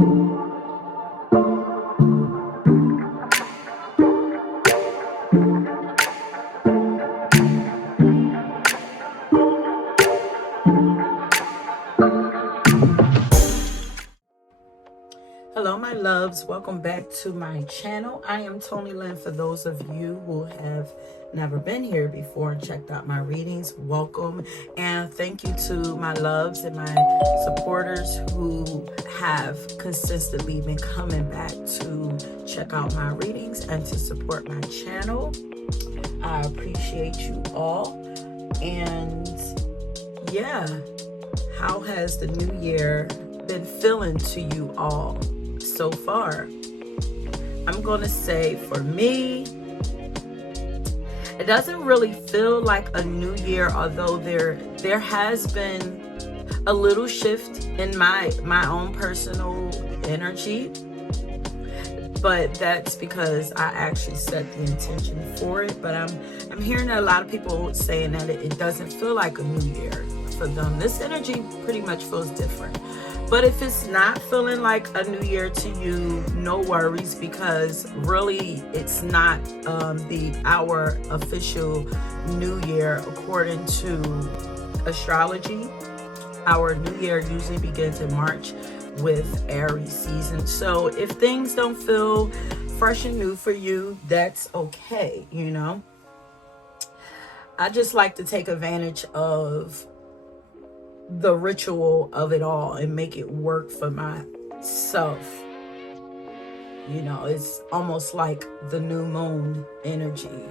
Hello my loves, welcome back to my channel. I am Tony Lynn. For those of you who have never been here before and checked out my readings, welcome, and thank you to my loves and my supporters who have consistently been coming back to check out my readings and to support my channel. I appreciate you all. And yeah, how has the new year been feeling to you all so far? I'm gonna say for me, it doesn't really feel like a new year, although there has been a little shift in my own personal energy, but that's because I actually set the intention for it. But I'm hearing that a lot of people saying that it doesn't feel like a new year for them. This energy pretty much feels different. But if it's not feeling like a new year to you, no worries, because really it's not our official new year according to astrology. Our new year usually begins in March with Aries season. So if things don't feel fresh and new for you, that's okay, you know. I just like to take advantage of the ritual of it all and make it work for myself. You know, it's almost like the new moon energy.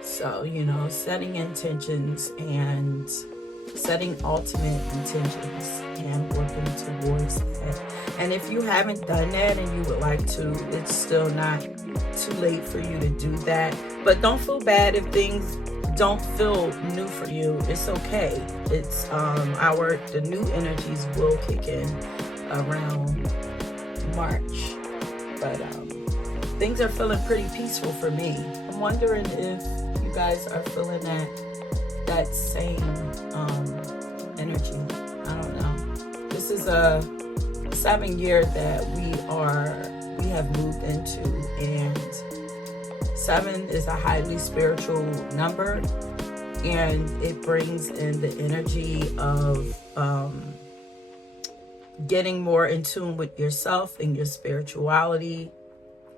So, you know, setting intentions and setting ultimate intentions and working towards that. And if you haven't done that and you would like to, it's still not too late for you to do that. But don't feel bad if things don't feel new for you. It's okay. It's the new energies will kick in around March, but things are feeling pretty peaceful for me. I'm wondering if you guys are feeling that same energy. I don't know. This is a 7 year that we have moved into, and 7 is a highly spiritual number, and it brings in the energy of getting more in tune with yourself and your spirituality,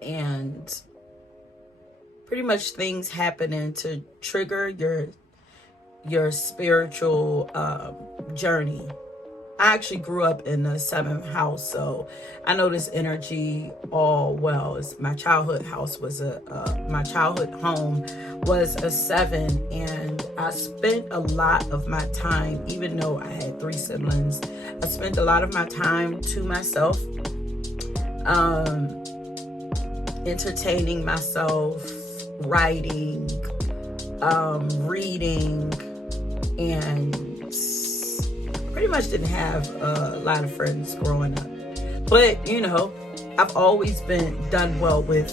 and pretty much things happening to trigger your spiritual journey. I actually grew up in the 7th house, so I know this energy all well. My childhood house was my childhood home was a 7, and I spent a lot of my time, even though I had 3 siblings, I spent a lot of my time to myself, entertaining myself, writing, reading, and pretty much didn't have a lot of friends growing up. But, you know, I've always done well with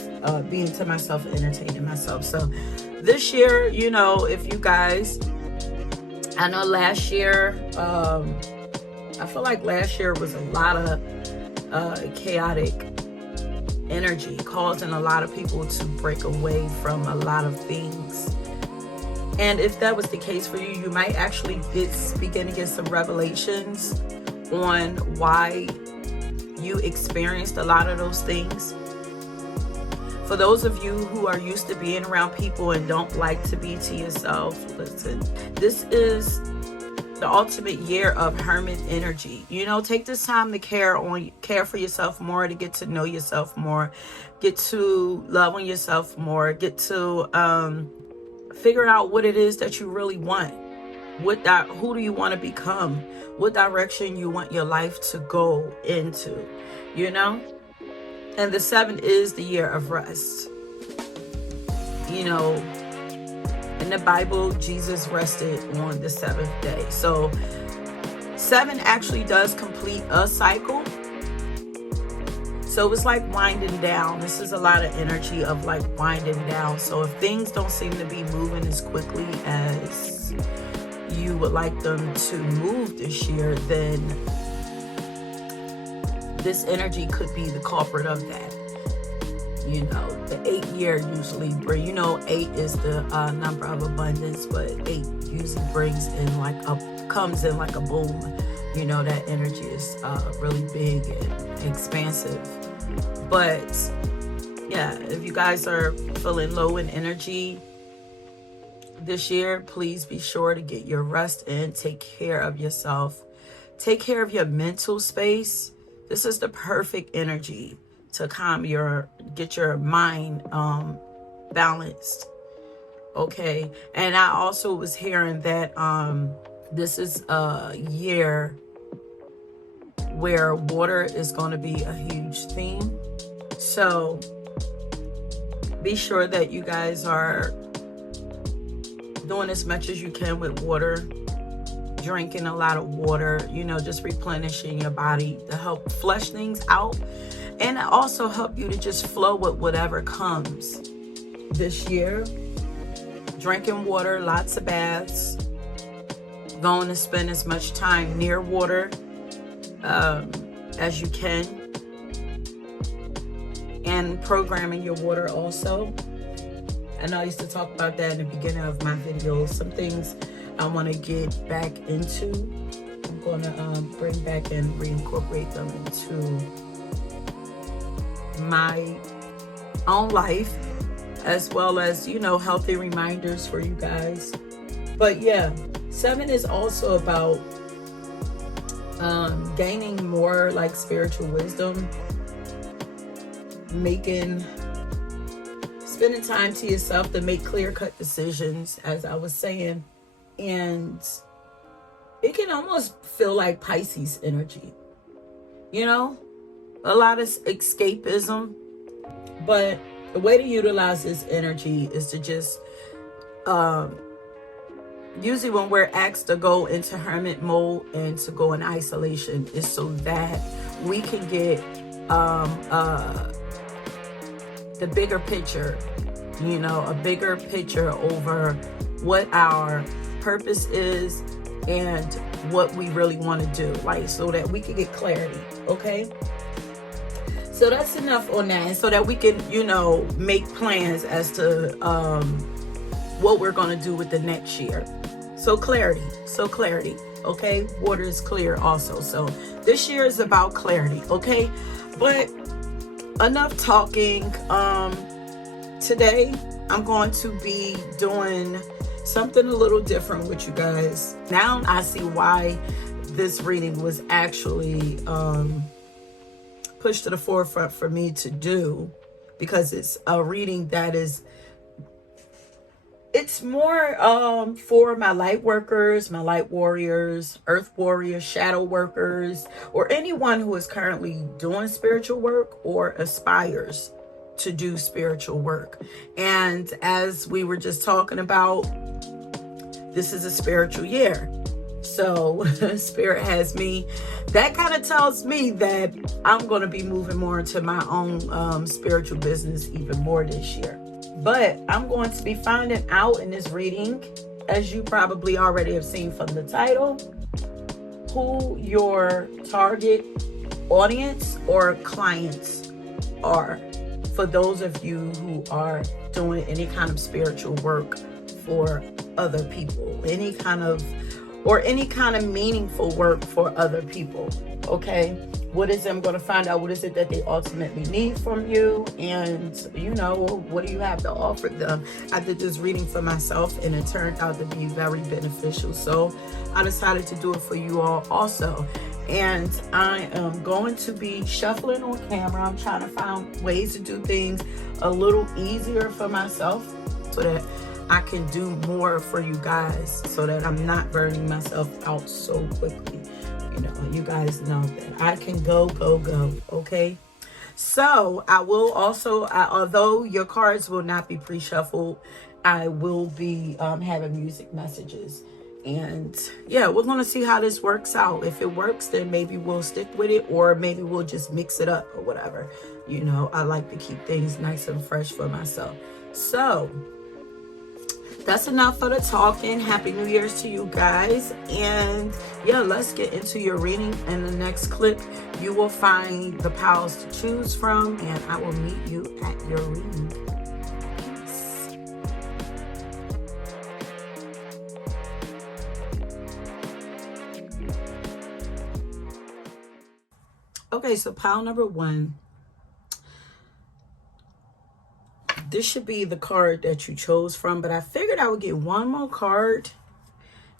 being to myself and entertaining myself. So this year, you know, if you guys, I know last year, I feel like last year was a lot of chaotic energy, causing a lot of people to break away from a lot of things. And if that was the case for you, you might actually begin to get some revelations on why you experienced a lot of those things. For those of you who are used to being around people and don't like to be to yourself, listen, this is the ultimate year of hermit energy. You know, take this time to care for yourself more, to get to know yourself more, get to love on yourself more, get to figure out what it is that you really want. Who do you want to become? What direction you want your life to go into, you know? And the 7 is the year of rest. You know, in the Bible, Jesus rested on the 7th day. So 7 actually does complete a cycle. So it's like winding down. This is a lot of energy of like winding down. So if things don't seem to be moving as quickly as you would like them to move this year, then this energy could be the culprit of that. You know, the 8 year usually bring, you know, 8 is the number of abundance, but 8 usually brings in like comes in like a boom. You know, that energy is really big and expansive. But yeah, if you guys are feeling low in energy this year, please be sure to get your rest in. Take care of yourself. Take care of your mental space. This is the perfect energy to get your mind balanced. Okay. And I also was hearing that this is a year where water is going to be a huge theme. So be sure that you guys are doing as much as you can with water, drinking a lot of water, you know, just replenishing your body to help flush things out, and also help you to just flow with whatever comes this year. Drinking water, lots of baths, going to spend as much time near water as you can, and programming your water also. I know I used to talk about that in the beginning of my videos. Some things I want to get back into. I'm going to bring back and reincorporate them into my own life, as well as, you know, healthy reminders for you guys. But yeah, 7 is also about gaining more like spiritual wisdom, spending time to yourself to make clear-cut decisions, as I was saying. And it can almost feel like Pisces energy, you know, a lot of escapism. But the way to utilize this energy is to just usually when we're asked to go into hermit mode and to go in isolation, is so that we can get the bigger picture, you know, a bigger picture over what our purpose is and what we really want to do, like, so that we can get clarity. Okay, so that's enough on that, and so that we can, you know, make plans as to what we're going to do with the next year. So clarity. Okay, water is clear also, so this year is about clarity. Okay, but enough talking. Today I'm going to be doing something a little different with you guys. Now I see why this reading was actually pushed to the forefront for me to do, because it's a reading that it's more for my light workers, my light warriors, earth warriors, shadow workers, or anyone who is currently doing spiritual work or aspires to do spiritual work. And as we were just talking about, this is a spiritual year. So Spirit has me, that kind of tells me that I'm going to be moving more into my own spiritual business even more this year. But I'm going to be finding out in this reading, as you probably already have seen from the title, who your target audience or clients are, for those of you who are doing any kind of spiritual work for other people, any kind of meaningful work for other people. Okay, what is it? I'm going to find out what is it that they ultimately need from you, and you know, what do you have to offer them. I did this reading for myself and it turned out to be very beneficial, so I decided to do it for you all also. And I am going to be shuffling on camera. I'm trying to find ways to do things a little easier for myself so that I can do more for you guys, so that I'm not burning myself out so quickly. You know, you guys know that I can go. Okay, so I will also, although your cards will not be pre-shuffled, I will be having music messages. And yeah, we're going to see how this works out. If it works, then maybe we'll stick with it, or maybe we'll just mix it up or whatever. You know, I like to keep things nice and fresh for myself. So that's enough for the talking. Happy New Year's to you guys. And yeah, let's get into your reading. In the next clip, you will find the piles to choose from, and I will meet you at your reading. Peace. Okay, so pile number 1. This should be the card that you chose from, but I figured I would get one more card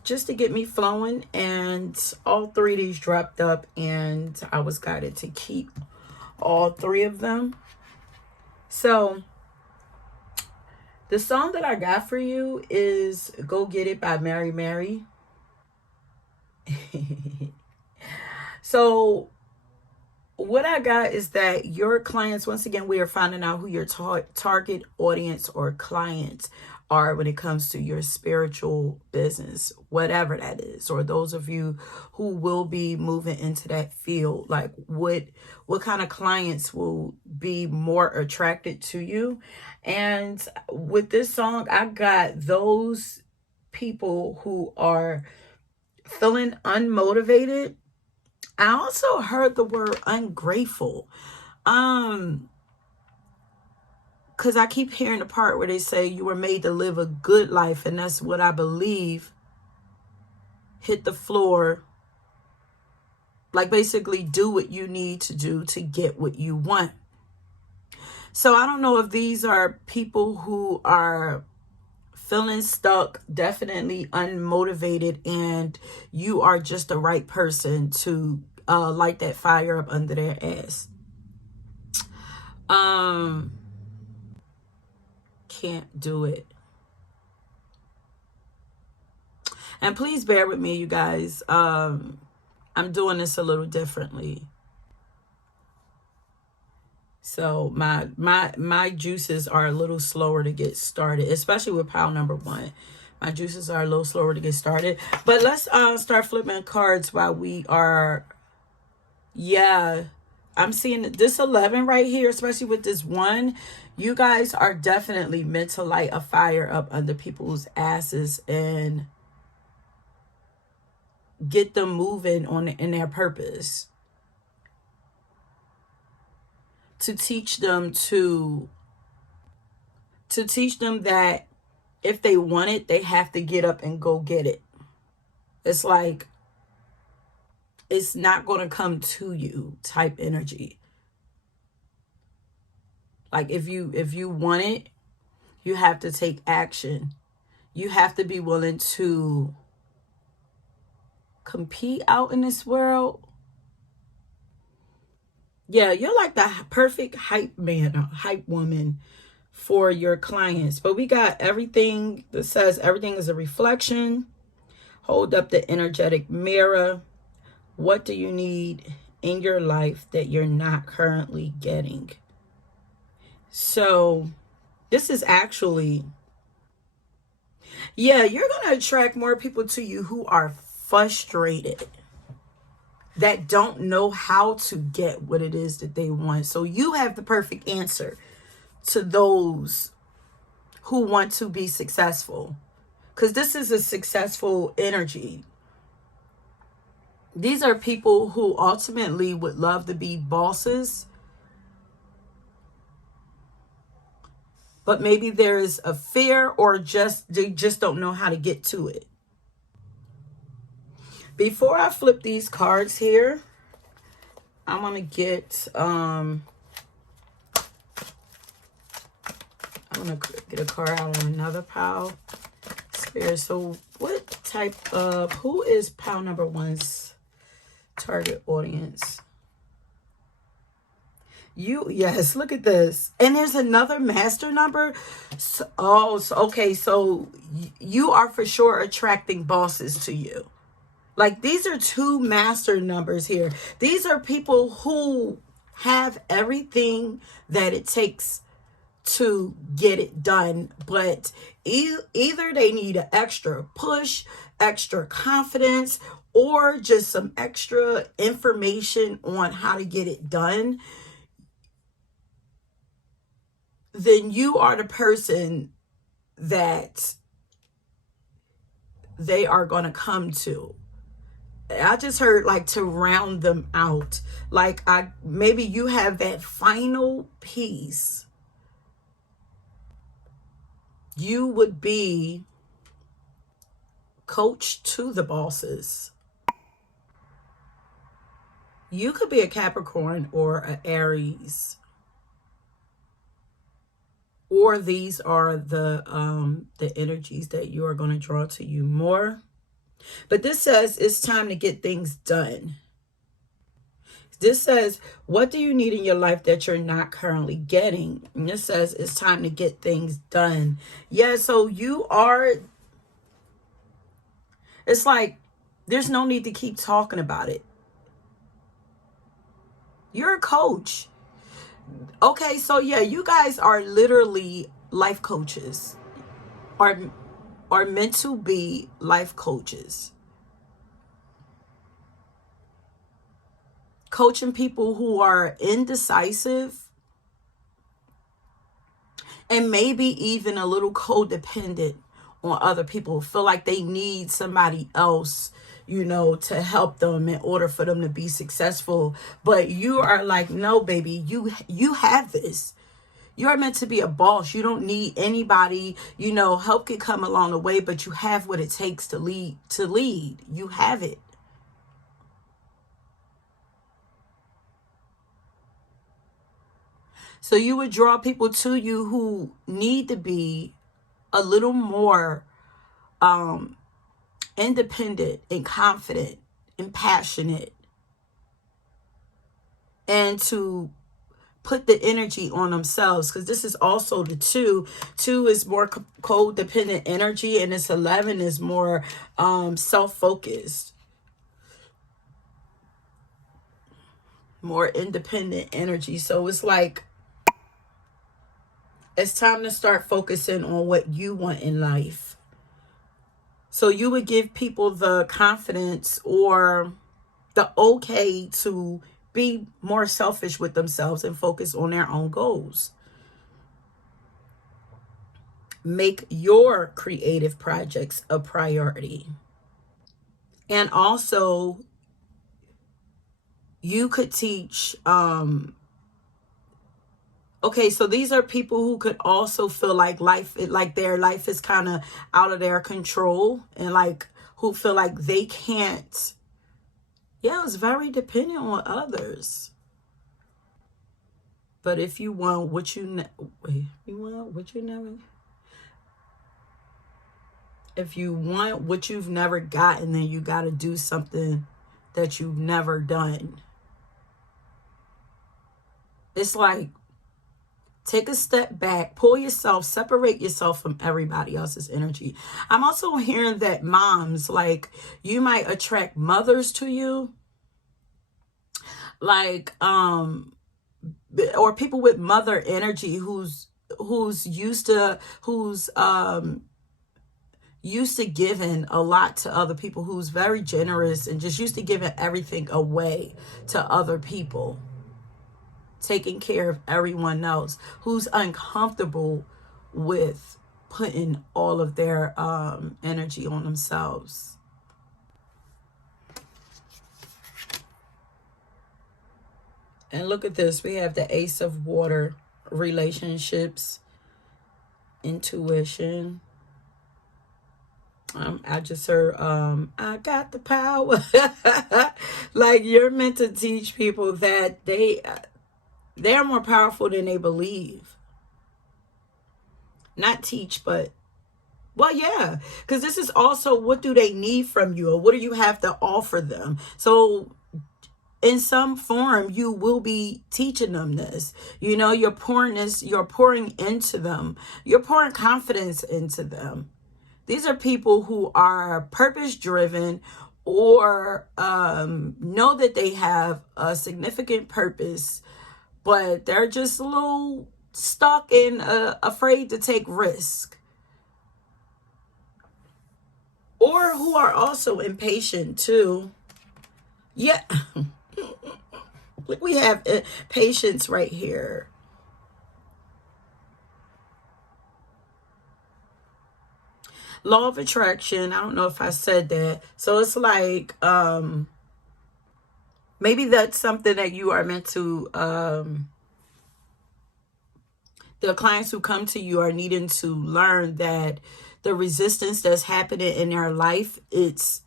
just to get me flowing, and all 3 of these dropped up, and I was guided to keep all 3 of them. So the song that I got for you is Go Get It by Mary Mary. So what I got is that your clients, once again, we are finding out who your target audience or clients are when it comes to your spiritual business, whatever that is, or those of you who will be moving into that field. Like what kind of clients will be more attracted to you? And with this song, I got those people who are feeling unmotivated. I also heard the word ungrateful. Because I keep hearing the part where they say you were made to live a good life, and that's what I believe. Hit the floor. Like basically do what you need to do to get what you want. So I don't know if these are people who are feeling stuck, definitely unmotivated, and you are just the right person to light that fire up under their ass. Can't do it. And please bear with me, you guys. I'm doing this a little differently. So my juices are a little slower to get started, especially with pile number 1. My juices are a little slower to get started. But let's start flipping cards while we are. Yeah, I'm seeing this 11 right here, especially with this 1. You guys are definitely meant to light a fire up under people's asses and get them moving in their purpose. To teach them that if they want it, they have to get up and go get it. It's like it's not going to come to you type energy. Like if you want it, you have to take action. You have to be willing to compete out in this world. Yeah, you're like the perfect hype man or hype woman for your clients. But we got everything that says everything is a reflection. Hold up the energetic mirror. What do you need in your life that you're not currently getting? So this is actually, yeah, you're going to attract more people to you who are frustrated, that don't know how to get what it is that they want. So you have the perfect answer to those who want to be successful, because this is a successful energy. These are people who ultimately would love to be bosses, but maybe there is a fear, or they just don't know how to get to it. Before I flip these cards here, I'm going to get I'm going to get a card out of another pile. Spirit. So what type of, who is pile number 1's target audience? Yes, look at this. And there's another master number. So, okay. So you are for sure attracting bosses to you. Like these are 2 master numbers here. These are people who have everything that it takes to get it done, but either they need an extra push, extra confidence, or just some extra information on how to get it done. Then you are the person that they are going to come to. I just heard like to round them out. Like maybe you have that final piece. You would be coach to the bosses. You could be a Capricorn or an Aries. Or these are the energies that you are going to draw to you more. But this says it's time to get things done. This says, what do you need in your life that you're not currently getting? And this says it's time to get things done. Yeah, so it's like there's no need to keep talking about it. You're a coach. Okay, so yeah, you guys are literally life coaches. Are meant to be life coaches. Coaching people who are indecisive and maybe even a little codependent on other people, feel like they need somebody else, to help them in order for them to be successful. But you are like, no, baby, you have this. You're meant to be a boss. You don't need anybody, help could come along the way, but you have what it takes to lead. You have it. So you would draw people to you who need to be a little more independent and confident and passionate, and to put the energy on themselves, because this is also the 2 is more codependent energy, and this 11 is more self-focused, more independent energy. So it's like it's time to start focusing on what you want in life. So you would give people the confidence or the okay to be more selfish with themselves and focus on their own goals. Make your creative projects a priority. And also, you could teach, okay, so these are people who could also feel like their life is kind of out of their control, and like who feel like they can't. Yeah, it's very dependent on others. But if you want what you if you want what you've never gotten, then you got to do something that you've never done. It's like, take a step back, pull yourself, separate yourself from everybody else's energy. I'm also hearing that moms, like, you might attract mothers to you, like, or people with mother energy who's used to giving a lot to other people, who's very generous and just used to giving everything away to other people, taking care of everyone else, who's uncomfortable with putting all of their energy on themselves. And look at this. We have the Ace of Water, relationships, intuition. I just heard, I got the power. Like, you're meant to teach people that they're more powerful than they believe. Not teach, but, well, yeah, because this is also, what do they need from you, or what do you have to offer them? So in some form, you will be teaching them this. You're pouring into them. You're pouring confidence into them. These are people who are purpose driven, or know that they have a significant purpose, but they're just a little stuck and afraid to take risk. Or who are also impatient too. Yeah. We have patience right here. Law of attraction. I don't know if I said that. So it's like, maybe that's something that you are meant to, the clients who come to you are needing to learn that the resistance that's happening in their life, it's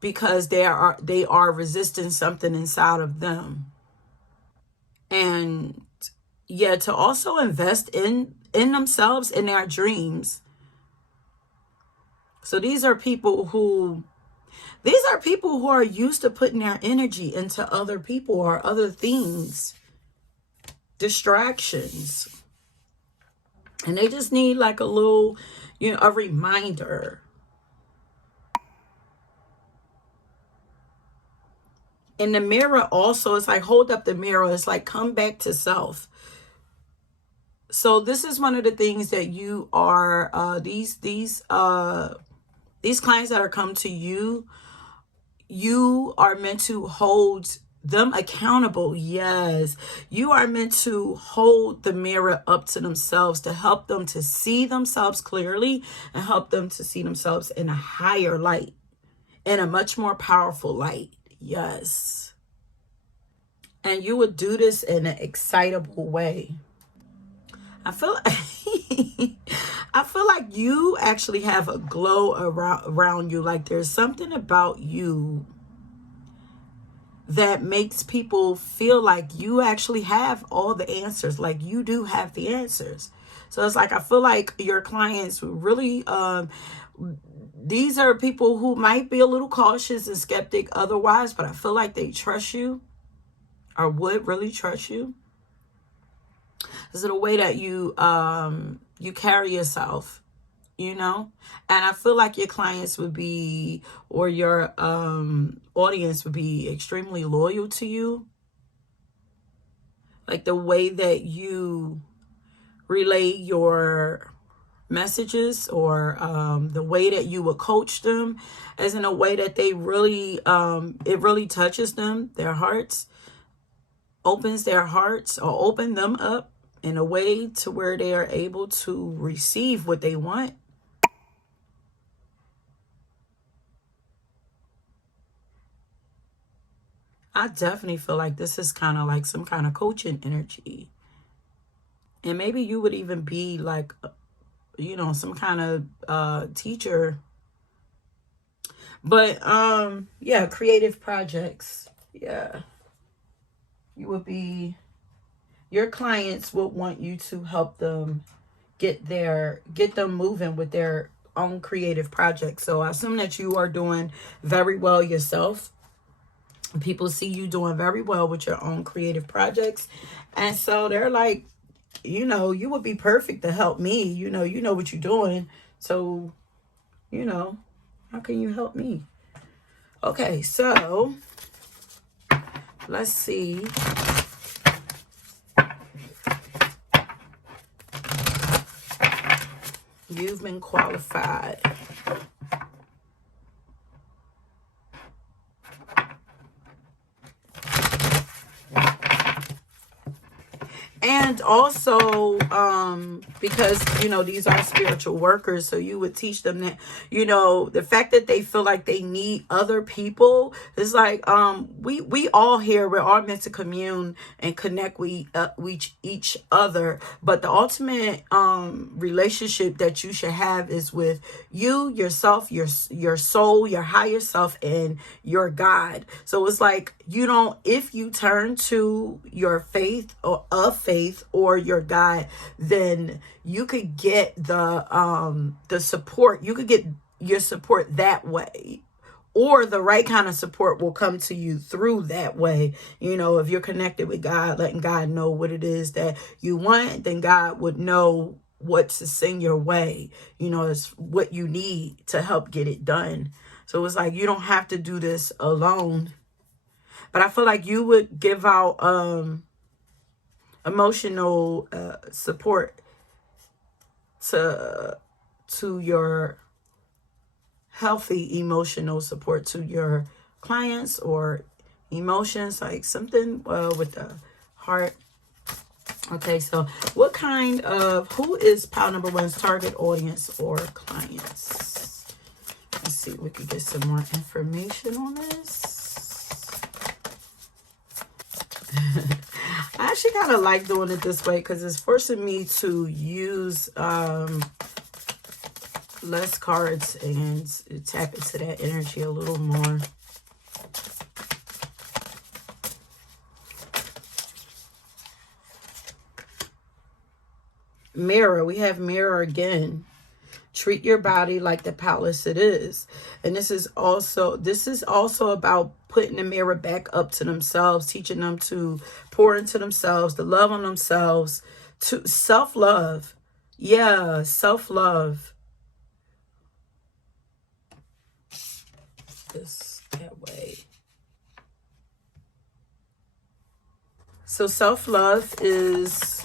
because they are resisting something inside of them. And yeah, to also invest in themselves, in their dreams. So these are people who are used to putting their energy into other people or other things, distractions. And they just need like a little, a reminder. In the mirror also, it's like hold up the mirror. It's like come back to self. So this is one of the things that you are, these clients that are come to you, you are meant to hold them accountable. Yes, you are meant to hold the mirror up to themselves to help them to see themselves clearly and help them to see themselves in a higher light, in a much more powerful light. Yes. And you would do this in an excitable way. I feel I feel like you actually have a glow around you. Like there's something about you that makes people feel like you actually have all the answers. Like you do have the answers. So it's like I feel like your clients really these are people who might be a little cautious and skeptic otherwise, but I feel like they trust you or would really trust you. Is it a way that you carry yourself, and I feel like your clients would be, or your audience would be extremely loyal to you. Like the way that you relay your messages, or the way that you would coach them, as in a way that they really it really touches them, their hearts, opens their hearts, or open them up in a way to where they are able to receive what they want. I definitely feel like this is kind of like some kind of coaching energy. And maybe you would even be like, some kind of teacher. But yeah, creative projects. Yeah. You would be, your clients would want you to help them get them moving with their own creative projects. So I assume that you are doing very well yourself. People see you doing very well with your own creative projects. And so they're like, you would be perfect to help me. You know what you're doing. So, how can you help me? Okay, so let's see. You've been qualified. And also, because, these are spiritual workers, so you would teach them that, the fact that they feel like they need other people is like, we all here, we're all meant to commune and connect with each other. But the ultimate relationship that you should have is with you, yourself, your soul, your higher self, and your God. So it's like, if you turn to your faith or your God, then you could get the support. You could get your support that way, or the right kind of support will come to you through that way. If you're connected with God, letting God know what it is that you want, then God would know what to send your way. It's what you need to help get it done. So it's like, you don't have to do this alone. But I feel like you would give out emotional support to your healthy emotional support to your clients, or emotions, like something with the heart. Okay, so who is pile number one's target audience or clients? Let's see if we can get some more information on this. I actually kind of like doing it this way because it's forcing me to use less cards and tap into that energy a little more. Mirror, we have mirror again. Treat your body like the palace it is. And this is also about putting the mirror back up to themselves, teaching them to pour into themselves, to love on themselves, to self-love. Yeah, self-love. This that way. So self-love is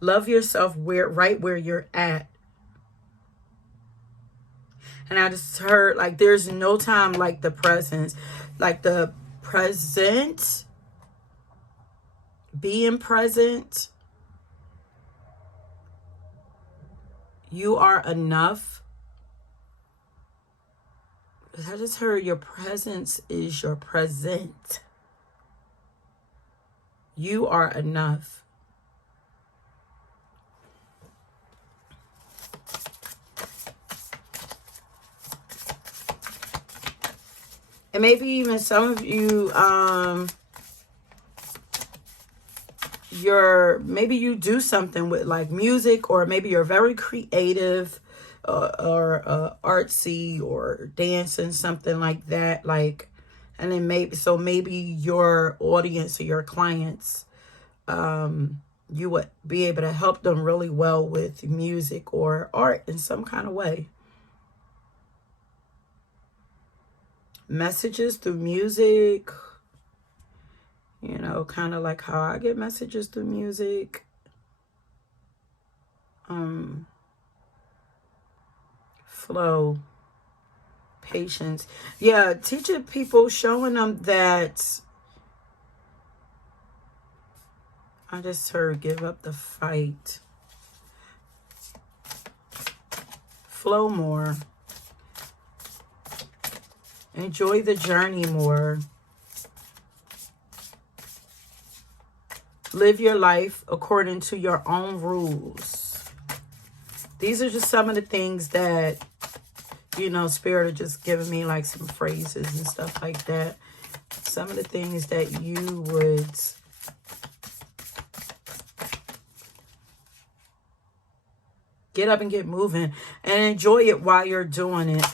love yourself right where you're at. And I just heard like there's no time like the present. Like the present, being present. You are enough. I just heard your presence is your present. You are enough. And maybe even some of you, maybe you do something with like music, or maybe you're very creative or artsy or dancing, something like that. Like, and then maybe your audience or your clients, you would be able to help them really well with music or art in some kind of way. Messages through music, you know, kind of like how I get messages through music. Flow, patience. Yeah, teaching people, showing them that. I just heard give up the fight. Flow more. Enjoy the journey more. Live your life according to your own rules. These are just some of the things that, you know, Spirit are just giving me like some phrases and stuff like that. Some of the things that you would get up and get moving and enjoy it while you're doing it.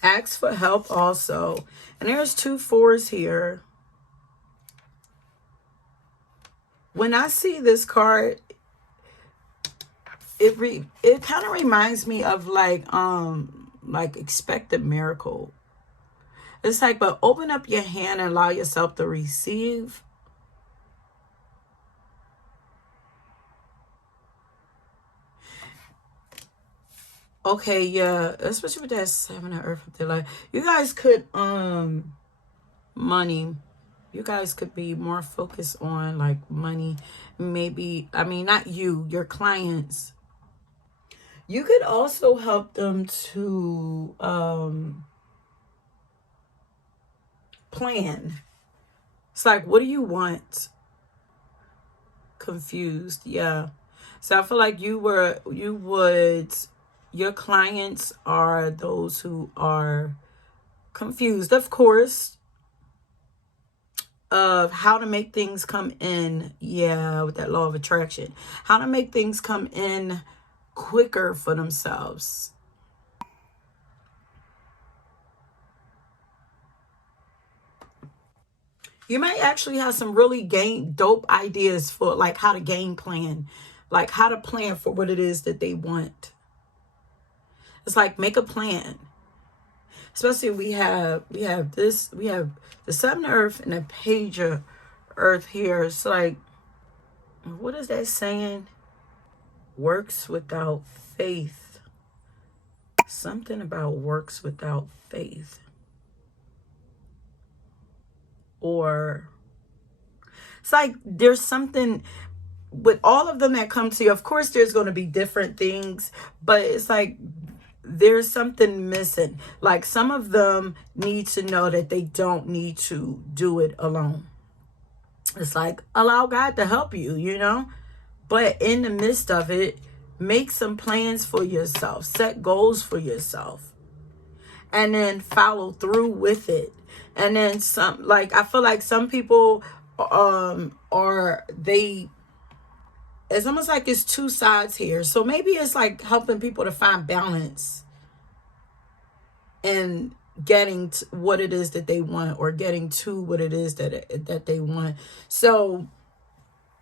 Ask for help also. And there's 2 4s here. When I see this card, it kind of reminds me of like expected miracle. It's like, but open up your hand and allow yourself to receive. Okay, yeah, especially with that 7 of Earth up there. Like, you guys could, money. You guys could be more focused on, like, money. Maybe, I mean, not you, your clients. You could also help them to, plan. It's like, what do you want? Confused, yeah. So I feel like your clients are those who are confused, of course, of how to make things come in. Yeah, with that law of attraction. How to make things come in quicker for themselves. You might actually have some really dope ideas for like how to game plan. Like how to plan for what it is that they want. It's like make a plan. Especially we have the 7 of Earth and the Page of Earth here. It's like, what is that saying? Works without faith Something about works without faith. Or it's like there's something with all of them that come to you. Of course, there's going to be different things, but it's like there's something missing. Like some of them need to know that they don't need to do it alone. It's like allow God to help you, you know? But in the midst of it, make some plans for yourself, set goals for yourself, and then follow through with it. And then some, like I feel like some people are they it's almost like it's two sides here. So maybe it's like helping people to find balance and getting to what it is that they want, or getting to what it is that they want. So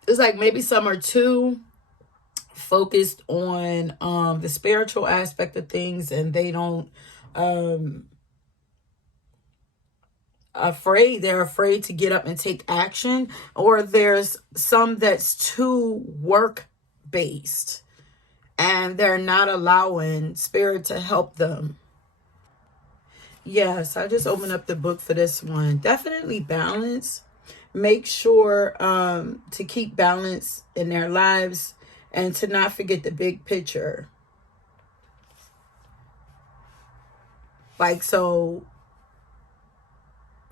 it's like maybe some are too focused on the spiritual aspect of things, and they don't they're afraid to get up and take action. Or there's some that's too work based, and they're not allowing spirit to help them. Yes, I just opened up the book for this one. Definitely balance. Make sure to keep balance in their lives and to not forget the big picture. Like, so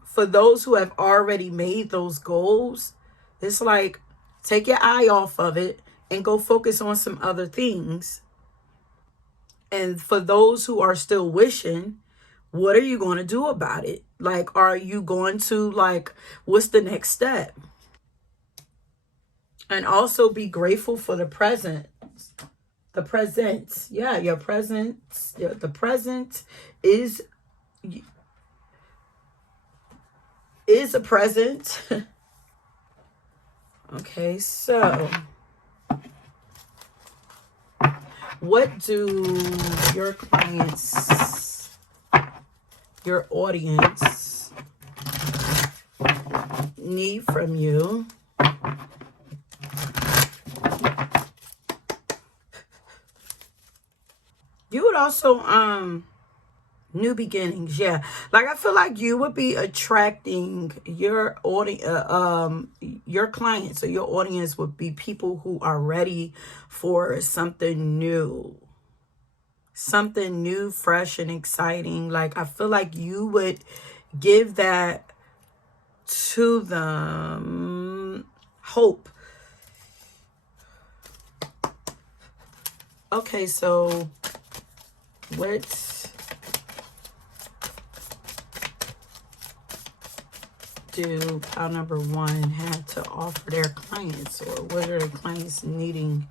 for those who have already made those goals, it's like take your eye off of it and go focus on some other things. And for those who are still wishing, what are you going to do about it? Like, are you going to, like, what's the next step? And also be grateful for the present. The present. Yeah, your present. The present is a present. Okay, so what do your clients, your audience, need from you? You would also new beginnings. Yeah, like I feel like you would be attracting your audience, your clients, or your audience would be people who are ready for something new, fresh and exciting. Like I feel like you would give that to them. Hope. Okay, so what do pile number one have to offer their clients, or what are the clients needing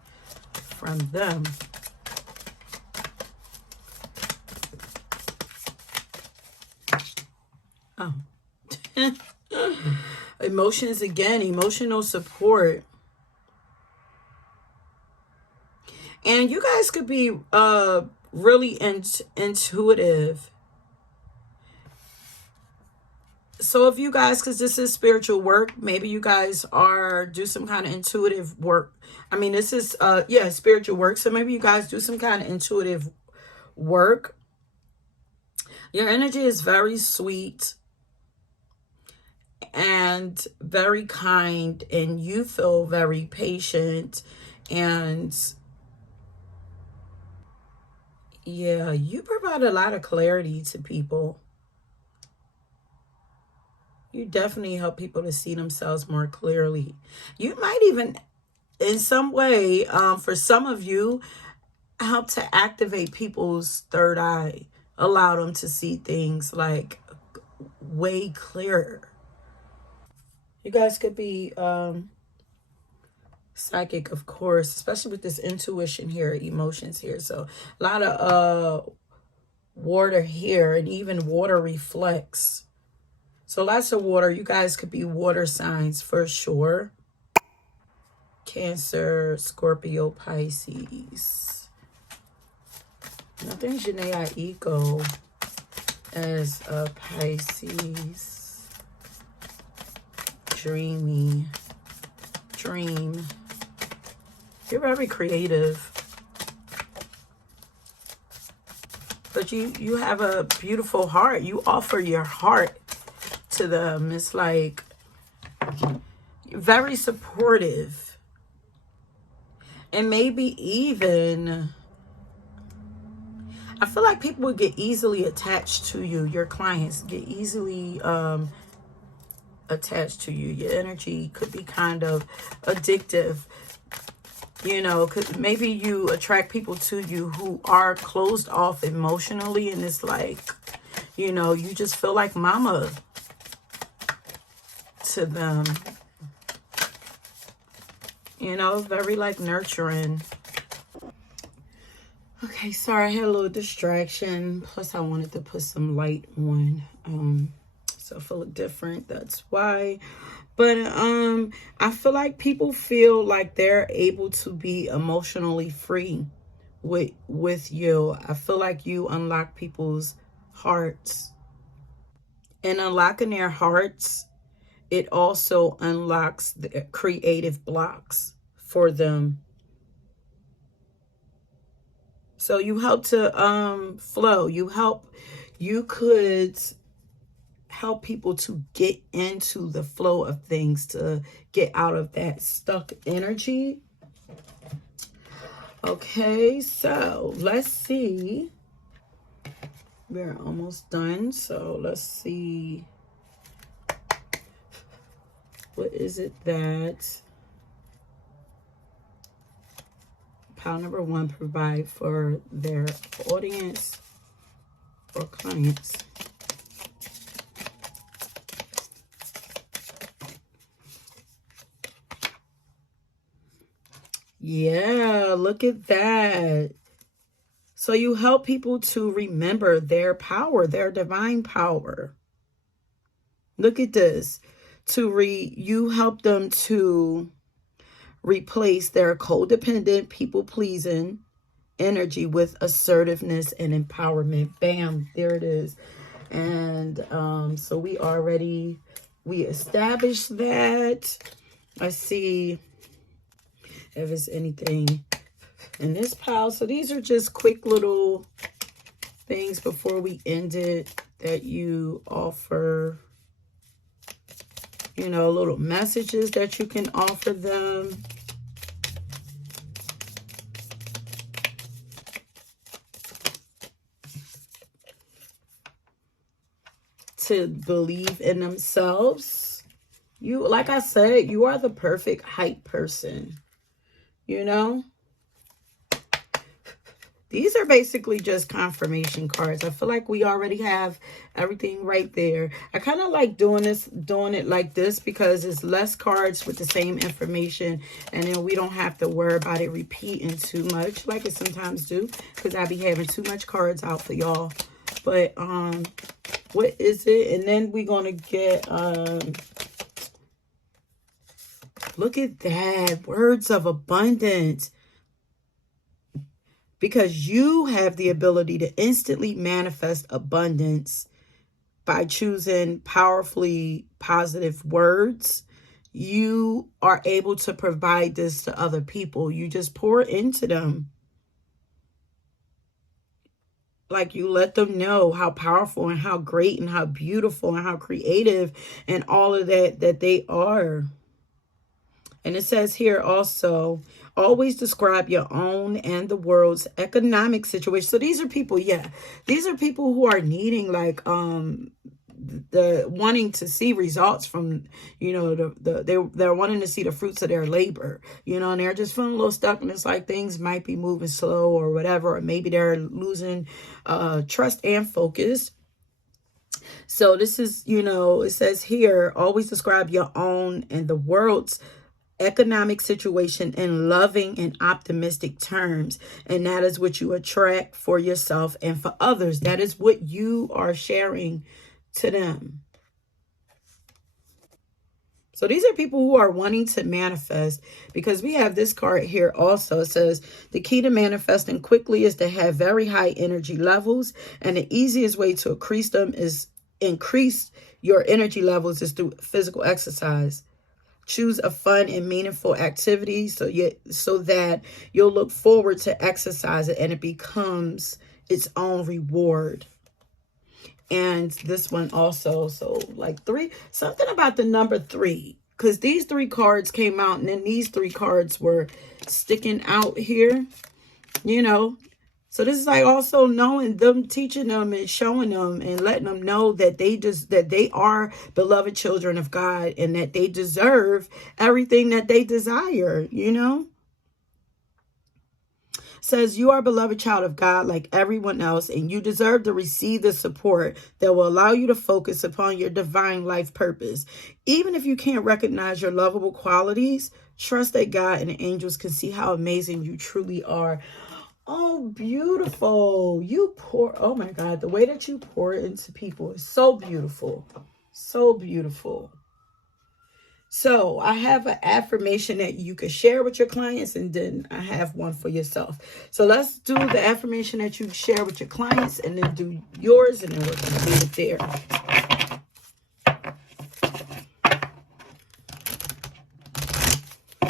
from them? Oh. Emotions again, emotional support. And you guys could be really intuitive. So if you guys, because this is spiritual work, maybe you guys do some kind of intuitive work. I mean, this is spiritual work. So maybe you guys do some kind of intuitive work. Your energy is very sweet and very kind, and you feel very patient, and yeah, you provide a lot of clarity to people. You definitely help people to see themselves more clearly. You might even, in some way, for some of you, help to activate people's third eye. Allow them to see things like way clearer. You guys could be psychic, of course, especially with this intuition here, emotions here. So a lot of water here, and even water reflects. So lots of water. You guys could be water signs for sure. Cancer, Scorpio, Pisces. Nothing Janae Ego as a Pisces. Dreamy. Dream. You're very creative. But you have a beautiful heart. You offer your heart to them. It's like very supportive. And maybe even, I feel like people would get easily attached to you. Your clients get easily attached to you. Your energy could be kind of addictive. You know, cause maybe you attract people to you who are closed off emotionally, and it's like, you know, you just feel like mama to them. You know, very like nurturing. Okay, sorry, I had a little distraction. Plus, I wanted to put some light on, so it look different. That's why. But I feel like people feel like they're able to be emotionally free with you. I feel like you unlock people's hearts. And unlocking their hearts, it also unlocks the creative blocks for them. So you help to flow. You could help people to get into the flow of things, to get out of that stuck energy. Okay, so let's see. We're almost done. So let's see. What is it that pile number one provide for their audience or clients? Yeah, look at that. So you help people to remember their power, their divine power. Look at this. You help them to replace their codependent, people-pleasing energy with assertiveness and empowerment. Bam, there it is. And so we established that. Let's see if there's anything in this pile. So these are just quick little things before we end it that you offer, you know, little messages that you can offer them. To believe in themselves. You, like I said, you are the perfect hype person. You know, these are basically just confirmation cards. I feel like we already have everything right there. I kind of like doing it like this because it's less cards with the same information, and then we don't have to worry about it repeating too much like it sometimes do, because I be having too much cards out for y'all. But what is it? And then we're gonna get look at that, words of abundance. Because you have the ability to instantly manifest abundance by choosing powerfully positive words. You are able to provide this to other people. You just pour into them. Like, you let them know how powerful and how great and how beautiful and how creative and all of that they are. And it says here also, always describe your own and the world's economic situation. So these are people, yeah, these are people who are needing, like, the wanting to see results from, you know, they're wanting to see the fruits of their labor, you know, and they're just feeling a little stuck, and it's like things might be moving slow or whatever, or maybe they're losing trust and focus. So this is, you know, it says here, always describe your own and the world's economic situation in loving and optimistic terms, and that is what you attract for yourself and for others. That is what you are sharing to them. So these are people who are wanting to manifest, because we have this card here also. It says the key to manifesting quickly is to have very high energy levels, and the easiest way to increase your energy levels is through physical exercise. Choose a fun and meaningful activity so that you'll look forward to exercise it, and it becomes its own reward. And this one also, so like 3, something about the number 3, because these 3 cards came out and then these 3 cards were sticking out here, you know. So this is like also knowing them, teaching them and showing them and letting them know that they are beloved children of God and that they deserve everything that they desire, you know. Says you are a beloved child of God like everyone else, and you deserve to receive the support that will allow you to focus upon your divine life purpose. Even if you can't recognize your lovable qualities, trust that God and the angels can see how amazing you truly are. Oh, beautiful. You pour, oh my God, the way that you pour into people is so beautiful. So beautiful. So I have an affirmation that you can share with your clients, and then I have one for yourself. So let's do the affirmation that you share with your clients and then do yours, and then we're going to leave it there.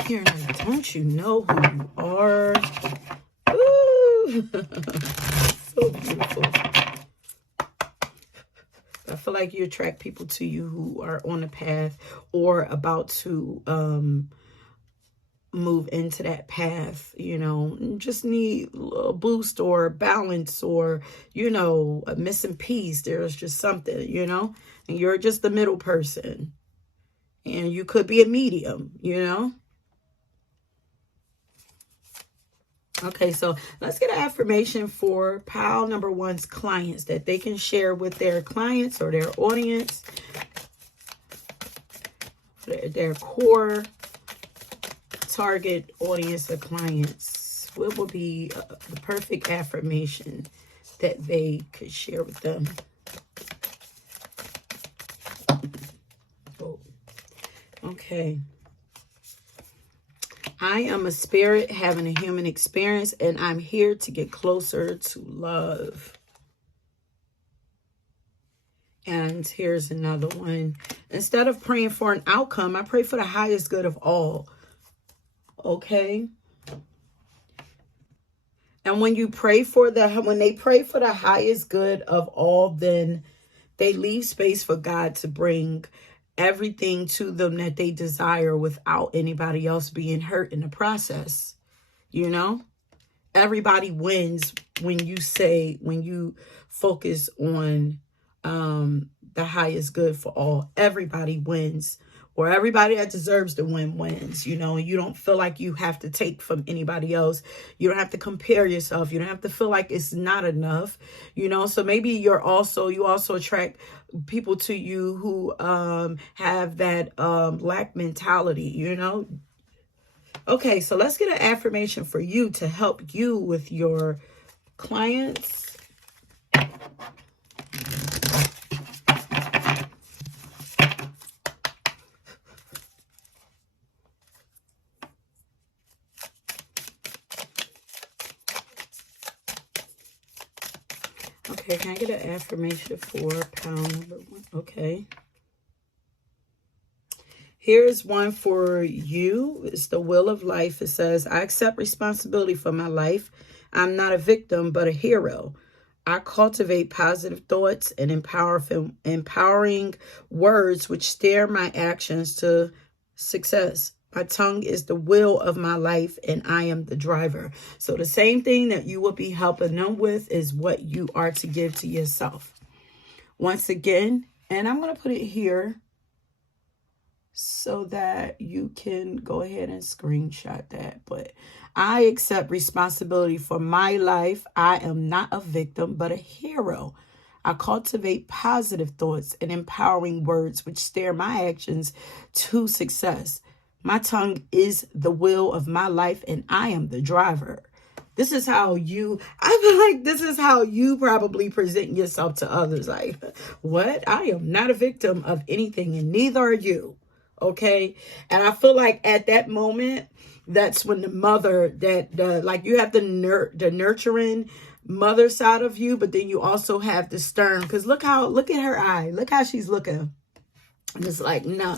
Here, now, don't you know who you are? Ooh. So beautiful. I feel like you attract people to you who are on the path or about to move into that path, you know, just need a boost or balance or, you know, a missing piece. There's just something, you know, and you're just the middle person. And you could be a medium, you know. Okay, so let's get an affirmation for pile number 1's clients that they can share with their clients or their audience, their core target audience or clients. What would be the perfect affirmation that they could share with them? Oh, okay. I am a spirit having a human experience, and I'm here to get closer to love. And here's another one. Instead of praying for an outcome, I pray for the highest good of all. Okay? And when you pray for when they pray for the highest good of all, then they leave space for God to bring everything to them that they desire without anybody else being hurt in the process. You know, everybody wins when you focus on the highest good for all. Everybody wins, or everybody that deserves to win wins, you know, and you don't feel like you have to take from anybody else. You don't have to compare yourself. You don't have to feel like it's not enough, you know. So maybe you also attract people to you who have that lack mentality, you know. Okay, so let's get an affirmation for you to help you with your clients. Okay, can I get an affirmation for pound number 1? Okay. Here's one for you. It's the Wheel of Life. It says, I accept responsibility for my life. I'm not a victim, but a hero. I cultivate positive thoughts and empowering words which steer my actions to success. My tongue is the wheel of my life, and I am the driver. So the same thing that you will be helping them with is what you are to give to yourself. Once again, and I'm going to put it here so that you can go ahead and screenshot that. But I accept responsibility for my life. I am not a victim, but a hero. I cultivate positive thoughts and empowering words which steer my actions to success. My tongue is the wheel of my life, and I am the driver. This is how I feel like this is how you probably present yourself to others. Like, what? I am not a victim of anything, and neither are you. Okay? And I feel like at that moment, that's when the mother, like you have the nurturing mother side of you, but then you also have the stern. Because look at her eye. Look how she's looking. And it's like, no,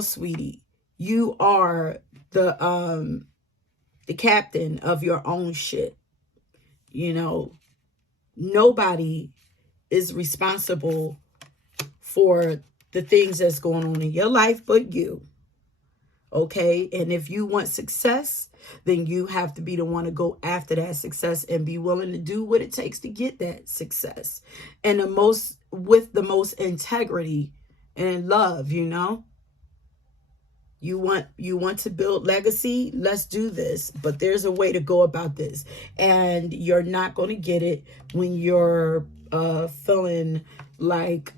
sweetie. You are the captain of your own shit, you know. nobody is responsible for the things that's going on in your life but you. Okay? And if you want success, then you have to be the one to go after that success and be willing to do what it takes to get that success. And with the most integrity and love, you know? You want to build legacy? Let's do this. But there's a way to go about this. And you're not going to get it when you're feeling like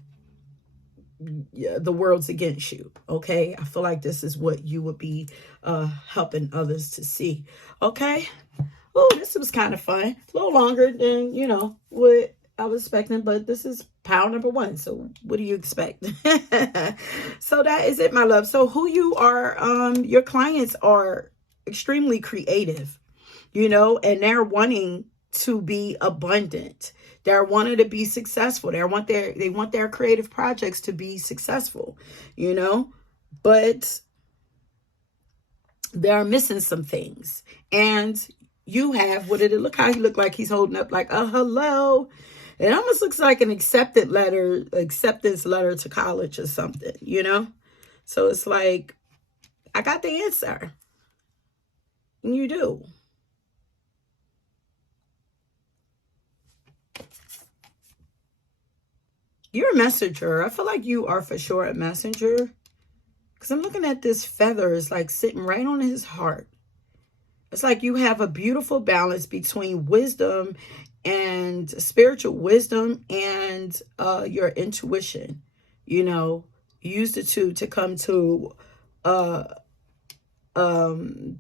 the world's against you. Okay? I feel like this is what you would be helping others to see. Okay? Oh, this was kind of fun. A little longer than, you know, what I was expecting, but this is pile number 1. So what do you expect? So that is it, my love. So who you are, your clients are extremely creative, you know, and they're wanting to be abundant. They're wanting to be successful. They want their creative projects to be successful, you know, but they're missing some things. And you have, what did it look how he looked like? He's holding up like a hello. It almost looks like an acceptance letter to college or something, you know? So it's like, I got the answer. And you do. You're a messenger. I feel like you are for sure a messenger. Because I'm looking at this feather. It's like sitting right on his heart. It's like you have a beautiful balance between wisdom and spiritual wisdom and your intuition. You know, you use the two to come to the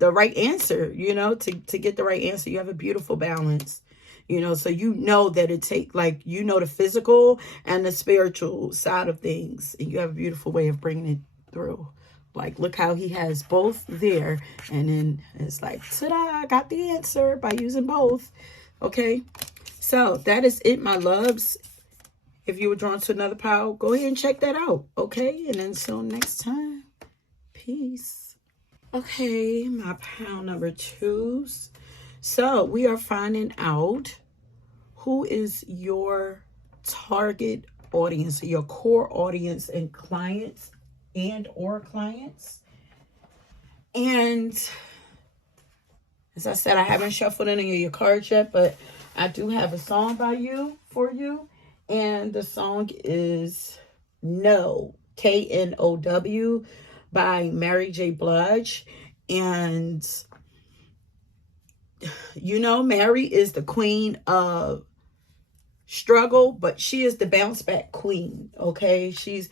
right answer, you know, to get the right answer. You have a beautiful balance, you know, so you know that it take like, you know, the physical and the spiritual side of things. And you have a beautiful way of bringing it through. Like, look how he has both there. And then it's like, ta-da, I got the answer by using both. Okay. So that is it, my loves. If you were drawn to another pile, go ahead and check that out. Okay. And until next time, peace. Okay. My pile number 2s. So we are finding out who is your target audience, your core audience and clients or clients. And as I said, I haven't shuffled any of your cards yet, but I do have a song for you. And the song is No, K-N-O-W by Mary J. Blige. And you know, Mary is the queen of struggle, but she is the bounce back queen. Okay. She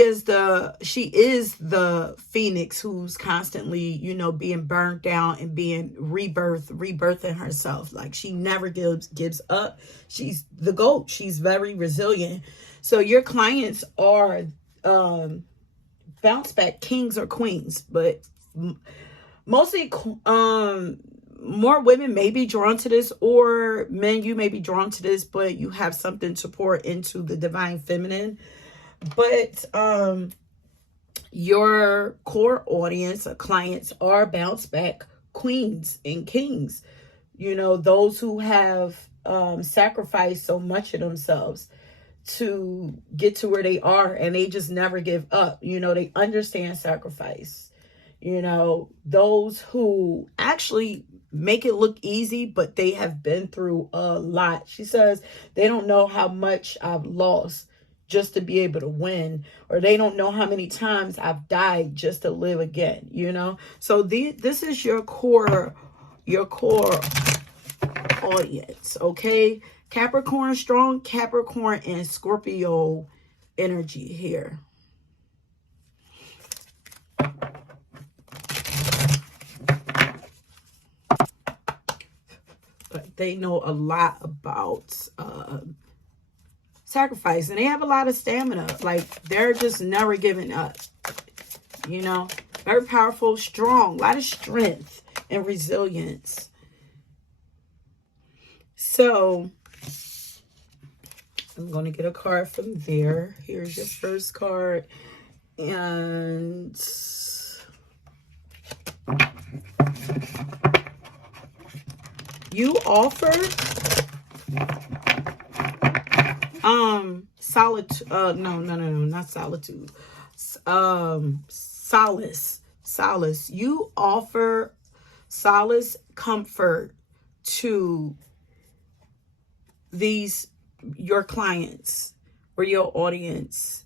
is the phoenix who's constantly, you know, being burned down and being rebirthing herself. Like, she never gives up. She's the GOAT. She's very resilient. So your clients are bounce back kings or queens, but mostly more women may be drawn to this, or men, you may be drawn to this, but you have something to pour into the divine feminine. But your core audience or clients are bounce back queens and kings. You know, those who have sacrificed so much of themselves to get to where they are, and they just never give up. You know, they understand sacrifice. You know, those who actually make it look easy, but they have been through a lot. She says they don't know how much I've lost just to be able to win, or they don't know how many times I've died just to live again, you know? So this is your core audience, okay? Capricorn, strong Capricorn and Scorpio energy here. But they know a lot about sacrifice, and they have a lot of stamina. Like, they're just never giving up, you know? Very powerful, strong, a lot of strength and resilience. So I'm going to get a card from there. Here's your first card. And you offer Solitude, no, not solitude. Solace. You offer solace, comfort to your clients or your audience,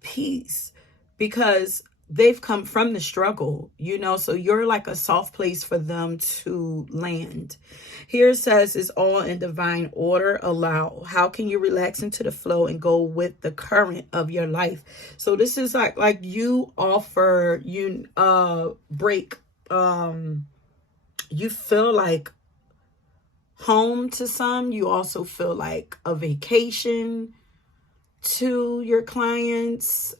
peace, because they've come from the struggle, so you're like a soft place for them to land. Here it says, it's all in divine order. Allow. How can you relax into the flow and go with the current of your life? So this is like you offer, break, you feel like home to some. You also feel like a vacation to your clients,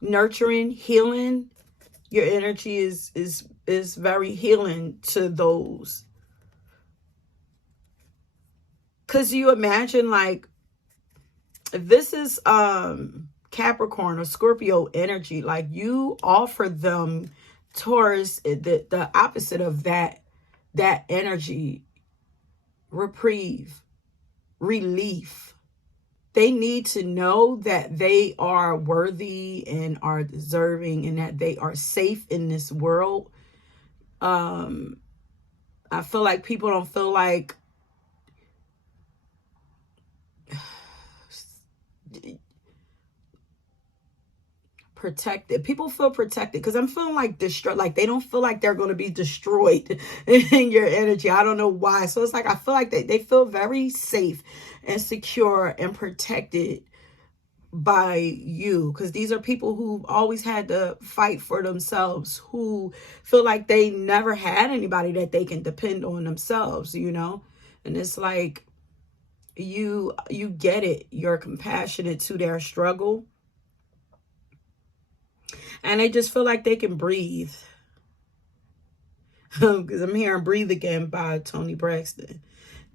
nurturing, healing. Your energy is very healing to those, because you imagine, like, if this is Capricorn or Scorpio energy, like you offer them towards the opposite of that energy: reprieve, relief. They need to know that they are worthy and are deserving, and that they are safe in this world. I feel like people don't feel like protected. People feel protected, because I'm feeling like destroyed. Like they don't feel like they're going to be destroyed in your energy. I don't know why. So it's like I feel like they feel very safe and secure and protected by you, because these are people who've always had to fight for themselves, who feel like they never had anybody that they can depend on themselves, and it's like you get it. You're compassionate to their struggle, and they just feel like they can breathe. Because I'm hearing Breathe Again by Toni Braxton.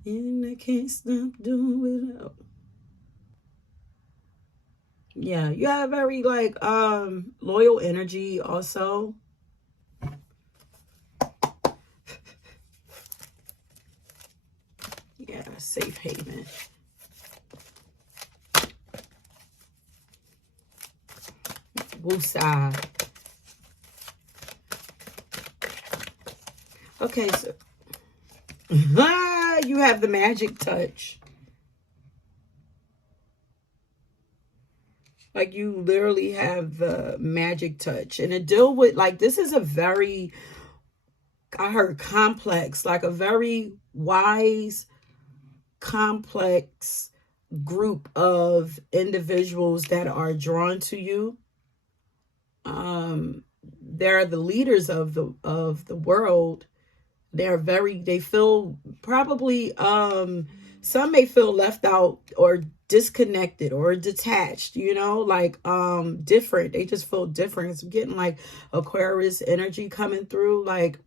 And I can't stop doing without. Yeah, you have very like loyal energy also. Yeah, safe haven. Woosah. Okay, so you have the magic touch. Like you literally have the magic touch. And to deal with, like, this is a very, I heard complex, like a very wise, complex group of individuals that are drawn to you. They're the leaders of the world. They feel probably, some may feel left out or disconnected or detached, like different. They just feel different. It's getting like Aquarius energy coming through, like,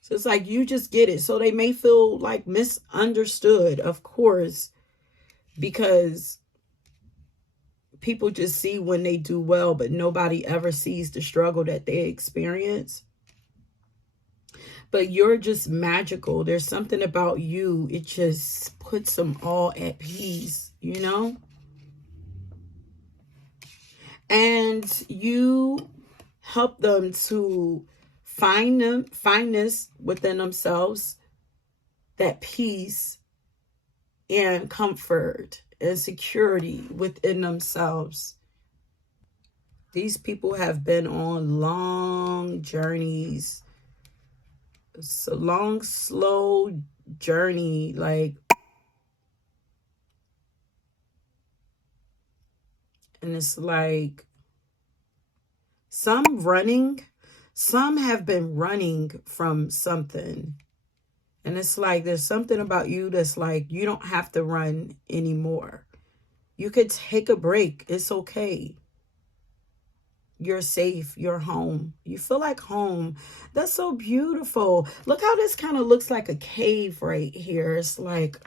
so it's like you just get it. So they may feel like misunderstood, of course, because people just see when they do well, but nobody ever sees the struggle that they experience. But you're just magical. There's something about you. It just puts them all at peace, And you help them to find this within themselves, that peace and comfort and security within themselves. These people have been on long journeys. It's a long, slow journey, like, and it's like some have been running from something. And it's like there's something about you that's like you don't have to run anymore. You could take a break. It's okay. You're safe. You're home. You feel like home. That's so beautiful. Look how this kind of looks like a cave right here. It's like,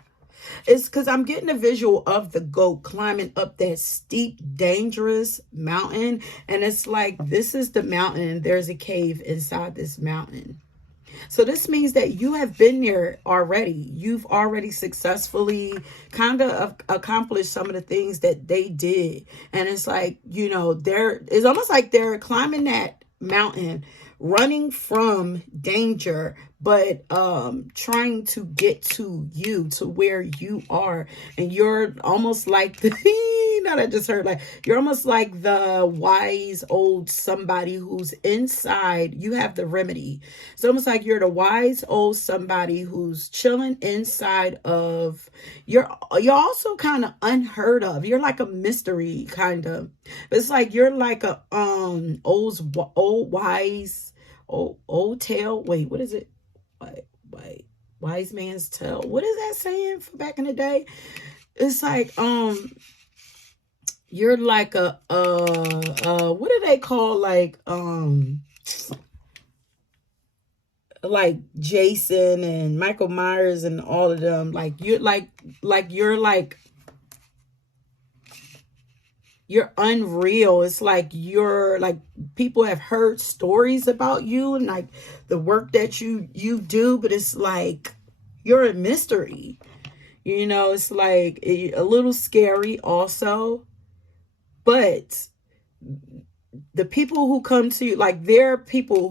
it's because I'm getting a visual of the goat climbing up that steep, dangerous mountain. And it's like, this is the mountain. There's a cave inside this mountain. So this means that you have been there already. You've already successfully kind of accomplished some of the things that they did. And it's like, it's almost like they're climbing that mountain, running from danger, but trying to get to you, to where you are. And you're almost like the now that I just heard, like, you're almost like the wise old somebody who's inside. You have the remedy. It's almost like you're the wise old somebody who's chilling inside of, you're also kind of unheard of. You're like a mystery kind of. It's like you're like a old wise old tale. Wait, what is it? Wait, wise man's tale. What is that saying for back in the day? It's like you're like a what do they call, like Jason and Michael Myers and all of them, like you're unreal. It's like you're like, people have heard stories about you and like the work that you do, but it's like you're a mystery. It's like a little scary also. But the people who come to you, like, there are people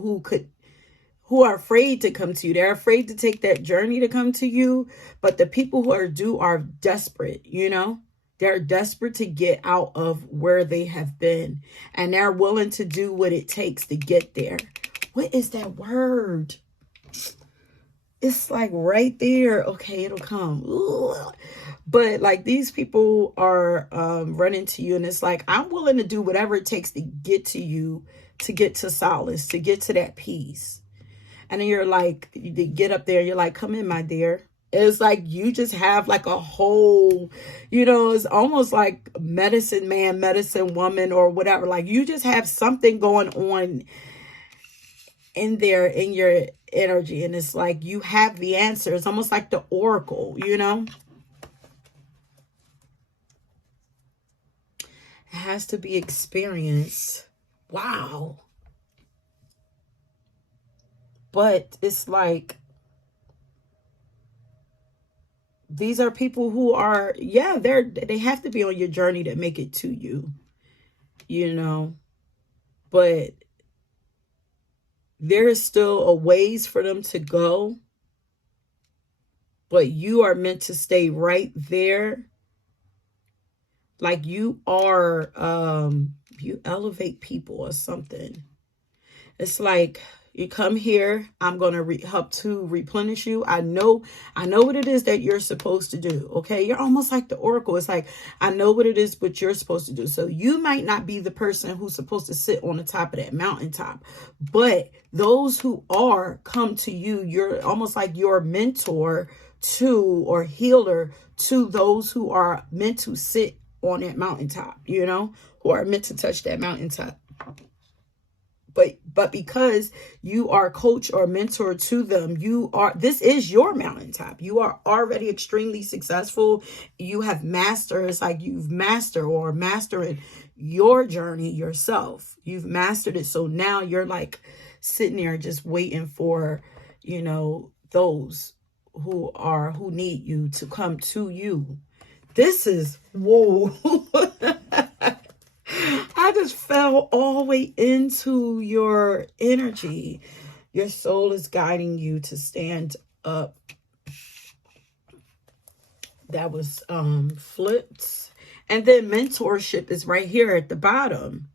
who are afraid to come to you. They're afraid to take that journey to come to you. But the people who are desperate, They're desperate to get out of where they have been. And they're willing to do what it takes to get there. What is that word? It's like right there. Okay, it'll come. Ugh. But like, these people are running to you, and it's like, I'm willing to do whatever it takes to get to you, to get to solace, to get to that peace. And then you're like, you get up there, you're like, come in, my dear. It's like you just have like a whole, it's almost like medicine man, medicine woman, or whatever. Like, you just have something going on in there in your energy. And it's like you have the answer. It's almost like the oracle, It has to be experienced. Wow. But it's like, these are people who are, yeah, they have to be on your journey to make it to you, But there is still a ways for them to go. But you are meant to stay right there. Like you are, you elevate people or something. It's like, you come here, I'm going to help to replenish you. I know what it is that you're supposed to do. Okay. You're almost like the oracle. It's like, I know what it is, what you're supposed to do. So you might not be the person who's supposed to sit on the top of that mountaintop, but those who are come to you. You're almost like your mentor to, or healer to, those who are meant to sit on that mountaintop, who are meant to touch that mountaintop. But because you are coach or mentor to them, this is your mountaintop. You are already extremely successful. You have mastered. It's like you've mastered or mastering your journey yourself. You've mastered it. So now you're like sitting there just waiting for, those who need you to come to you. This is, whoa. I just fell all the way into your energy. Your soul is guiding you to stand up. That was flipped. And then mentorship is right here at the bottom.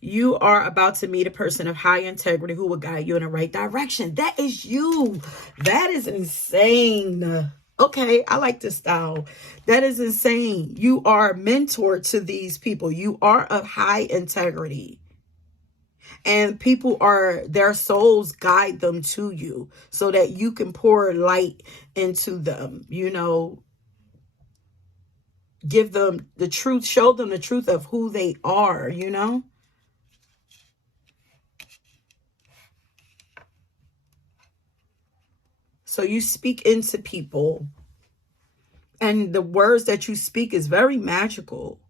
You are about to meet a person of high integrity who will guide you in the right direction. That is you. That is insane. Okay, I like this style. That is insane. You are mentored to these people. You are of high integrity. And their souls guide them to you so that you can pour light into them, give them the truth, show them the truth of who they are, So you speak into people, and the words that you speak is very magical.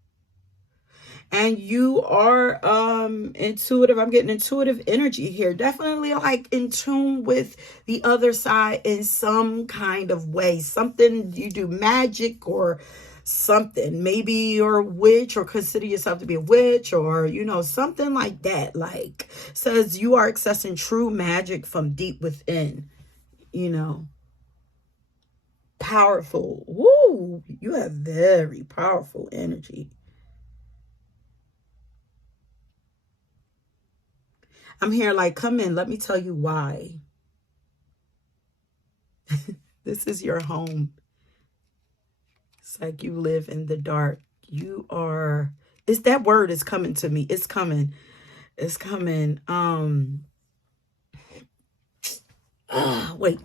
And you are intuitive. I'm getting intuitive energy here. Definitely like in tune with the other side in some kind of way. Something you do, magic or something. Maybe you're a witch or consider yourself to be a witch, or you know, something like that. Like says you are accessing true magic from deep within, you know. Powerful. Woo! You have very powerful energy. I'm here like, come in, let me tell you why. This is your home. It's like you live in the dark. You are, it's that word is coming to me. It's coming. It's coming. Wait,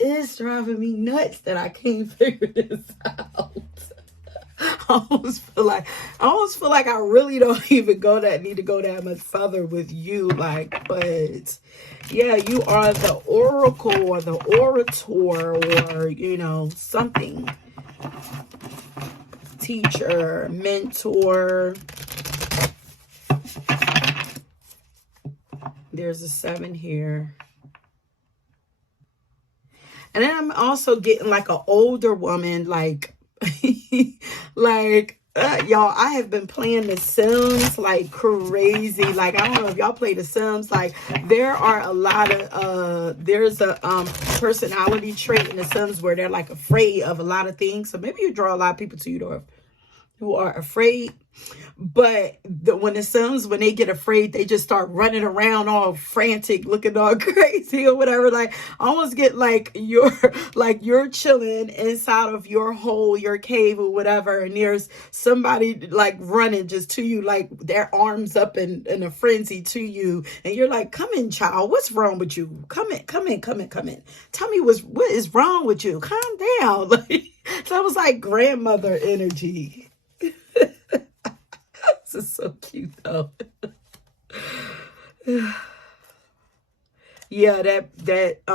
it's driving me nuts that I can't figure this out. I almost feel like I really don't even need to go that much further with you. Like, but yeah, you are the oracle or the orator, or you know, something. Teacher, mentor. There's a 7 here. And then I'm also getting like an older woman, like, like, y'all, I have been playing The Sims like crazy. Like, I don't know if y'all play The Sims. Like, there are a lot of, there's a personality trait in The Sims where they're like afraid of a lot of things. So maybe you draw a lot of people to you who are afraid. But when they get afraid, they just start running around all frantic, looking all crazy or whatever. Like, I almost get like you're chilling inside of your hole, your cave or whatever, and there's somebody like running just to you, like their arms up in a frenzy to you, and you're like, "Come in, child. What's wrong with you? Come in. Tell me what is wrong with you. Calm down." Like, so it was like grandmother energy. This is so cute though. Yeah, that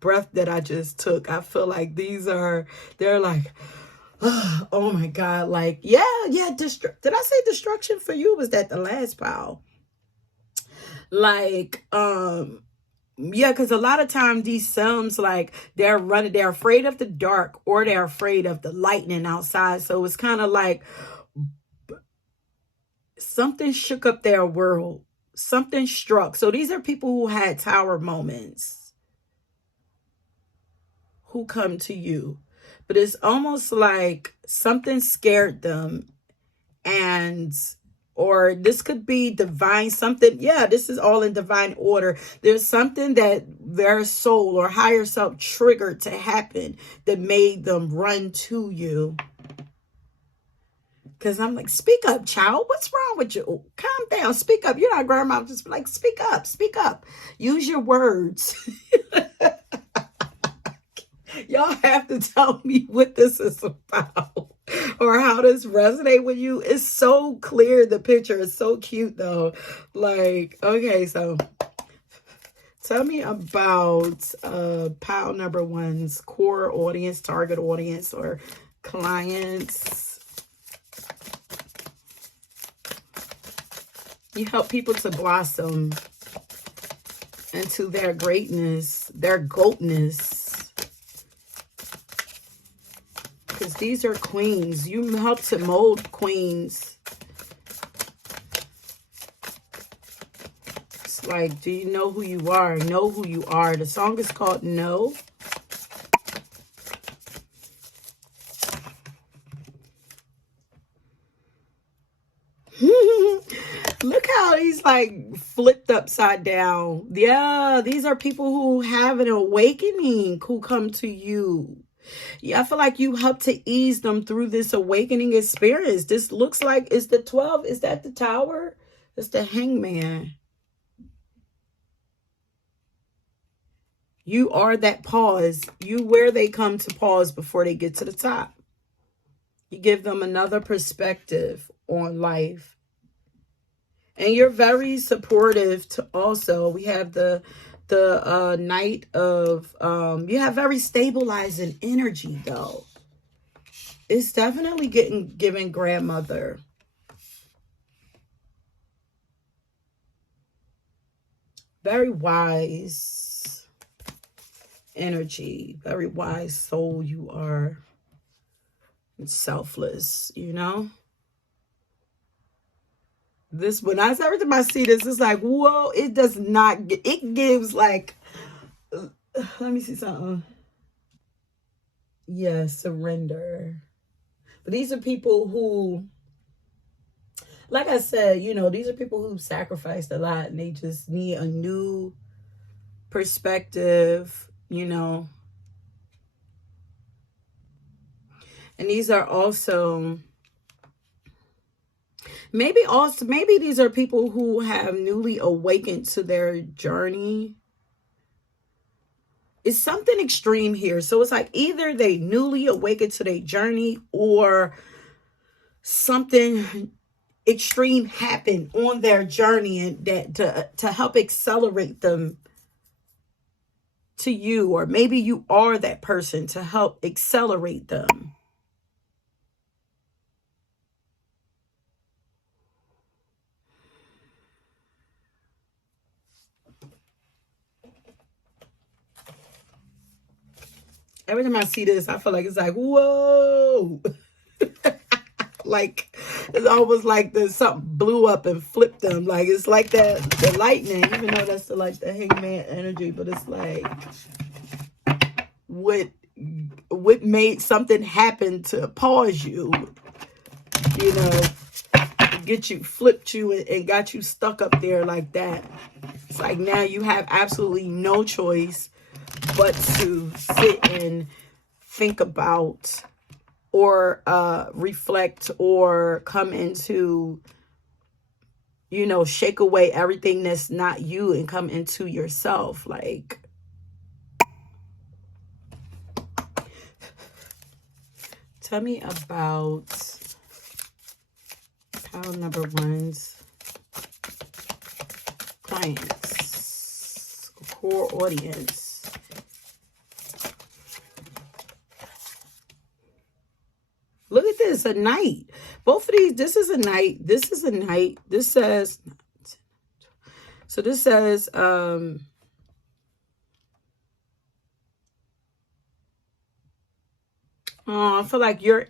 breath that I just took, I feel like they're like, oh my God, like, yeah, did I say destruction for you? Was that the last pile? Like, yeah, because a lot of times these Sims, like, they're afraid of the dark, or they're afraid of the lightning outside. So it's kind of like something shook up their world. Something struck. So these are people who had tower moments, who come to you. But it's almost like something scared them, and or this could be divine something. Yeah, this is all in divine order. There's something that their soul or higher self triggered to happen that made them run to you. Because I'm like, speak up, child. What's wrong with you? Calm down. Speak up. You're not grandma. Just like, speak up. Speak up. Use your words. Y'all have to tell me what this is about or how this resonate with you. It's so clear. The picture is so cute, though. Like, okay, so tell me about pile number 1's core audience, target audience, or clients. You help people to blossom into their greatness, their goatness. Because these are queens. You help to mold queens. It's like, do you know who you are? Know who you are. The song is called Know. Look how he's like flipped upside down. Yeah, these are people who have an awakening, who come to you. Yeah, I feel like you help to ease them through this awakening experience. This looks like, is the 12, is that the tower? It's the hangman. You are that pause. You where they come to pause before they get to the top. You give them another perspective on life. And you're very supportive to also, we have the Knight of, you have very stabilizing energy though. It's definitely given grandmother. Very wise energy. Very wise soul you are. Selfless, you know? This, when every time I see this, it's like, whoa, it does not get, it gives like, let me see something. Yeah, surrender. But these are people who, like I said, you know, these are people who sacrificed a lot and they just need a new perspective, you know. And these are also, maybe these are people who have newly awakened to their journey. It's something extreme here. So it's like either they newly awakened to their journey or something extreme happened on their journey and that to help accelerate them to you, or maybe you are that person to help accelerate them. Every time I see this, I feel like it's like, whoa. Like it's almost like there's something blew up and flipped them. Like it's like that, the lightning, even though that's the hangman energy, but it's like what made something happen to pause you, you know, get you, flipped you and got you stuck up there like that. It's like now you have absolutely no choice but to sit and think about or reflect or come into, you know, shake away everything that's not you and come into yourself. Like, tell me about pile number one's clients, core audience. Look at this, a knight. Both of these, this is a knight. This is a knight. This says, so this says, oh, I feel like you're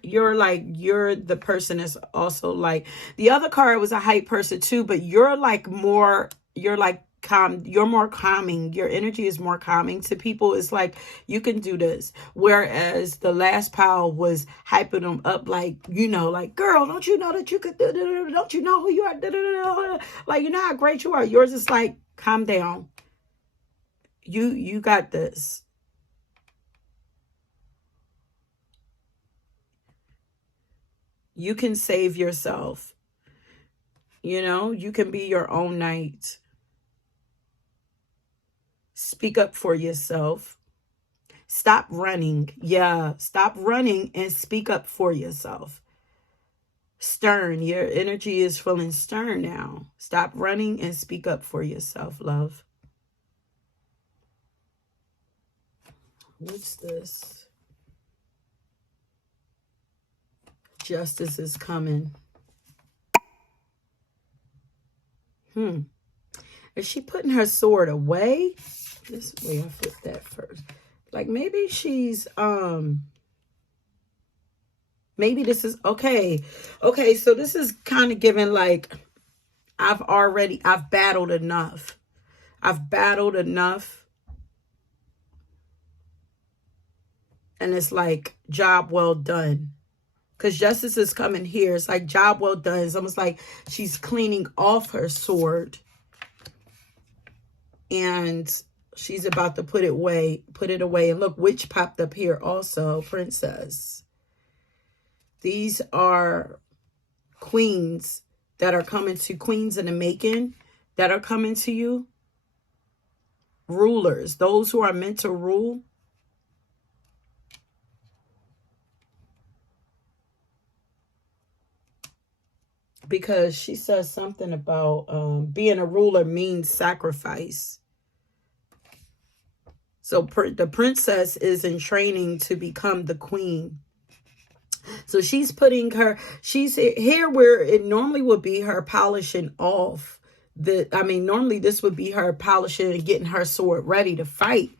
the person that's also like, the other card was a hype person too, but you're like more, you're like calm, you're more calming. Your energy is more calming to people. It's like you can do this. Whereas the last pile was hyping them up, like, you know, like, girl, don't you know that you could, don't you know who you are? Like, you know how great you are. Yours is like, calm down. You got this. You can save yourself. You know, you can be your own knight. Speak up for yourself. Stop running. Yeah, stop running and speak up for yourself. Stern. Your energy is feeling stern now. Stop running and speak up for yourself, love. What's this? Justice is coming. Is she putting her sword away? This way, I flip that first. Like maybe she's maybe this is okay. Okay, so this is kind of giving like I've battled enough. I've battled enough. And it's like job well done. Because justice is coming here. It's like job well done. It's almost like she's cleaning off her sword. And she's about to put it away. And look, witch popped up here also. Princess. These are queens that are coming to, queens in the making that are coming to you. Rulers. Those who are meant to rule. Because she says something about being a ruler means sacrifice. So the princess is in training to become the queen. So she's putting her, she's here where it normally would be her polishing off. Normally this would be her polishing and getting her sword ready to fight.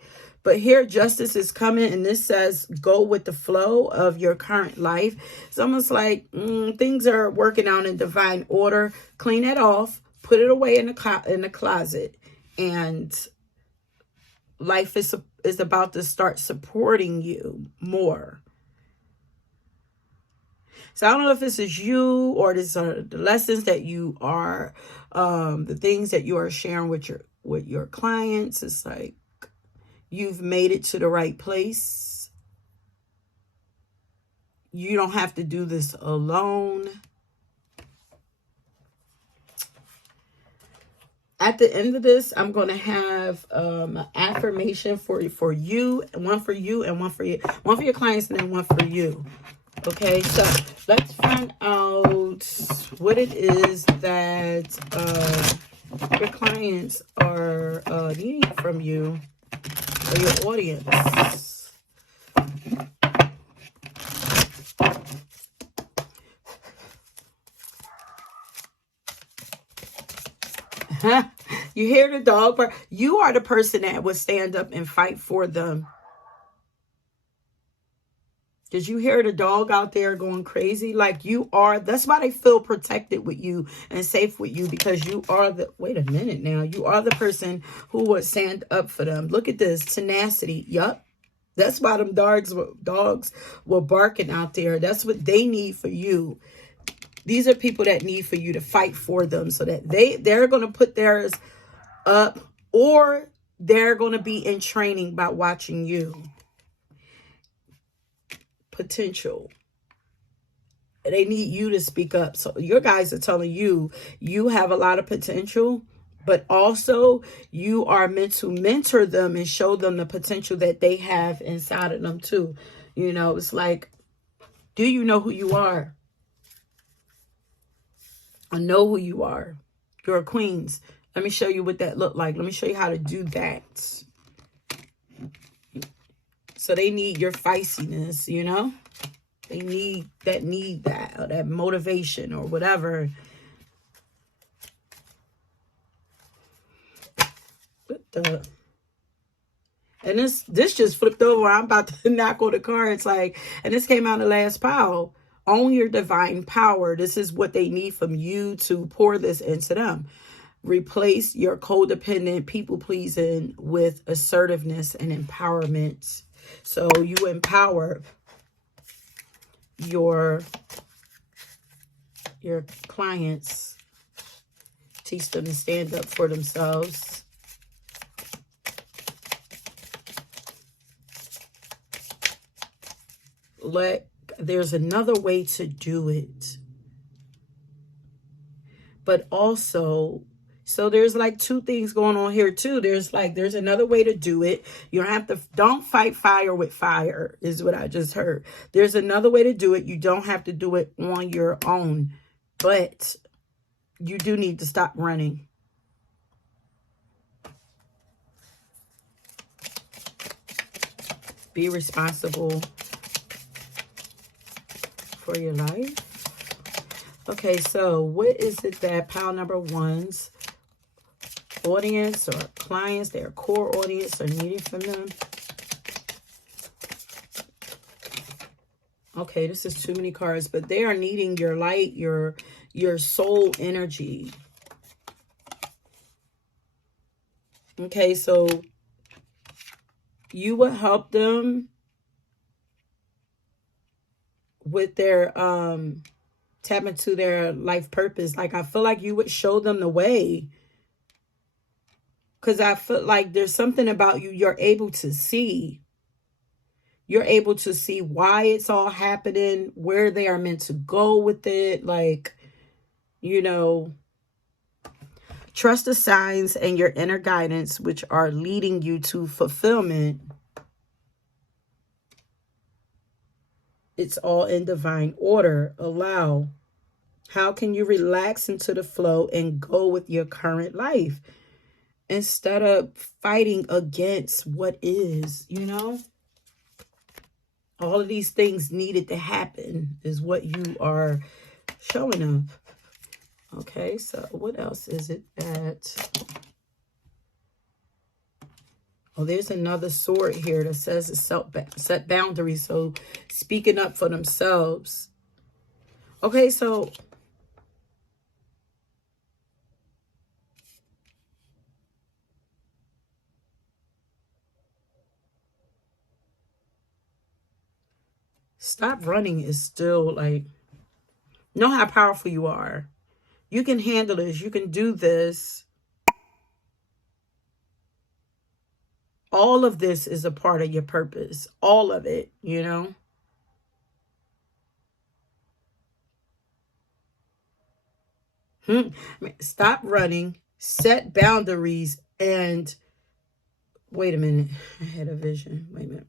But here justice is coming, and this says go with the flow of your current life. It's almost like things are working out in divine order. Clean it off, put it away in the closet, and life is about to start supporting you more. So I don't know if this is you or this are the lessons that you are, the things that you are sharing with your clients. It's like you've made it to the right place. You don't have to do this alone. At the end of this, I'm going to have an affirmation for you, one for you and one for you, one for your clients and then one for you. Okay, so let's find out what it is that your clients are needing from you or your audience. You hear the dog bark? You are the person that would stand up and fight for them. Did you hear the dog out there going crazy? Like you are, that's why they feel protected with you and safe with you, because you are wait a minute now, you are the person who would stand up for them. Look at this, tenacity. Yup. That's why them dogs were barking out there. That's what they need for you. These are people that need for you to fight for them so that they're going to put theirs up, or they're going to be in training by watching you. Potential. They need you to speak up. So your guys are telling you, you have a lot of potential, but also you are meant to mentor them and show them the potential that they have inside of them too. You know, it's like, do you know who you are? I know who you are. You're queens. Let me show you what that looked like. Let me show you how to do that. So they need your feistiness, you know? They need that, or that motivation or whatever. What the? And this just flipped over. I'm about to knock on the cards. Like, and this came out in the last pile. Own your divine power. This is what they need from you to pour this into them. Replace your codependent people pleasing with assertiveness and empowerment. So you empower your clients. Teach them to stand up for themselves. There's another way to do it. But also, so there's like two things going on here too. There's another way to do it. You don't fight fire with fire, is what I just heard. There's another way to do it. You don't have to do it on your own, but you do need to stop running. Be responsible for your life. Okay, so what is it that pile number one's audience or clients, their core audience, are needing from them? Okay, this is too many cards, but they are needing your light, your soul energy. Okay, so you will help them with their tap into their life purpose. Like, I feel like you would show them the way, because I feel like there's something about you you're able to see. You're able to see why it's all happening, where they are meant to go with it. Like, you know, trust the signs and your inner guidance, which are leading you to fulfillment. It's all in divine order. Allow. How can you relax into the flow and go with your current life instead of fighting against what is, you know? All of these things needed to happen is what you are showing them. Okay, so what else is it that... Oh, there's another sword here that says it's set boundaries. So speaking up for themselves. Okay, so stop running is still like, know how powerful you are. You can handle this. You can do this. All of this is a part of your purpose. All of it, you know. Stop running. Set boundaries. And wait a minute. I had a vision. Wait a minute.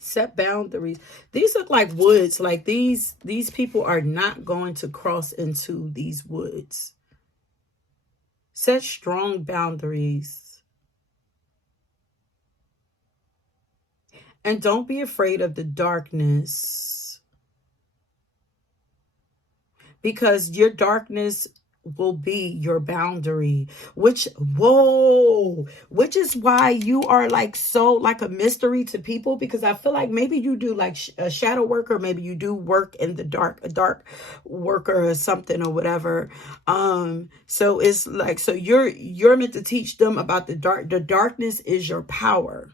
Set boundaries. These look like woods. Like these people are not going to cross into these woods. Set strong boundaries. And don't be afraid of the darkness. Because your darkness will be your boundary, which is why you are like so like a mystery to people, because I feel like maybe you do like a shadow work, or maybe you do work in the dark, a dark worker or something or whatever. So it's like, so you're meant to teach them about the dark. The darkness is your power.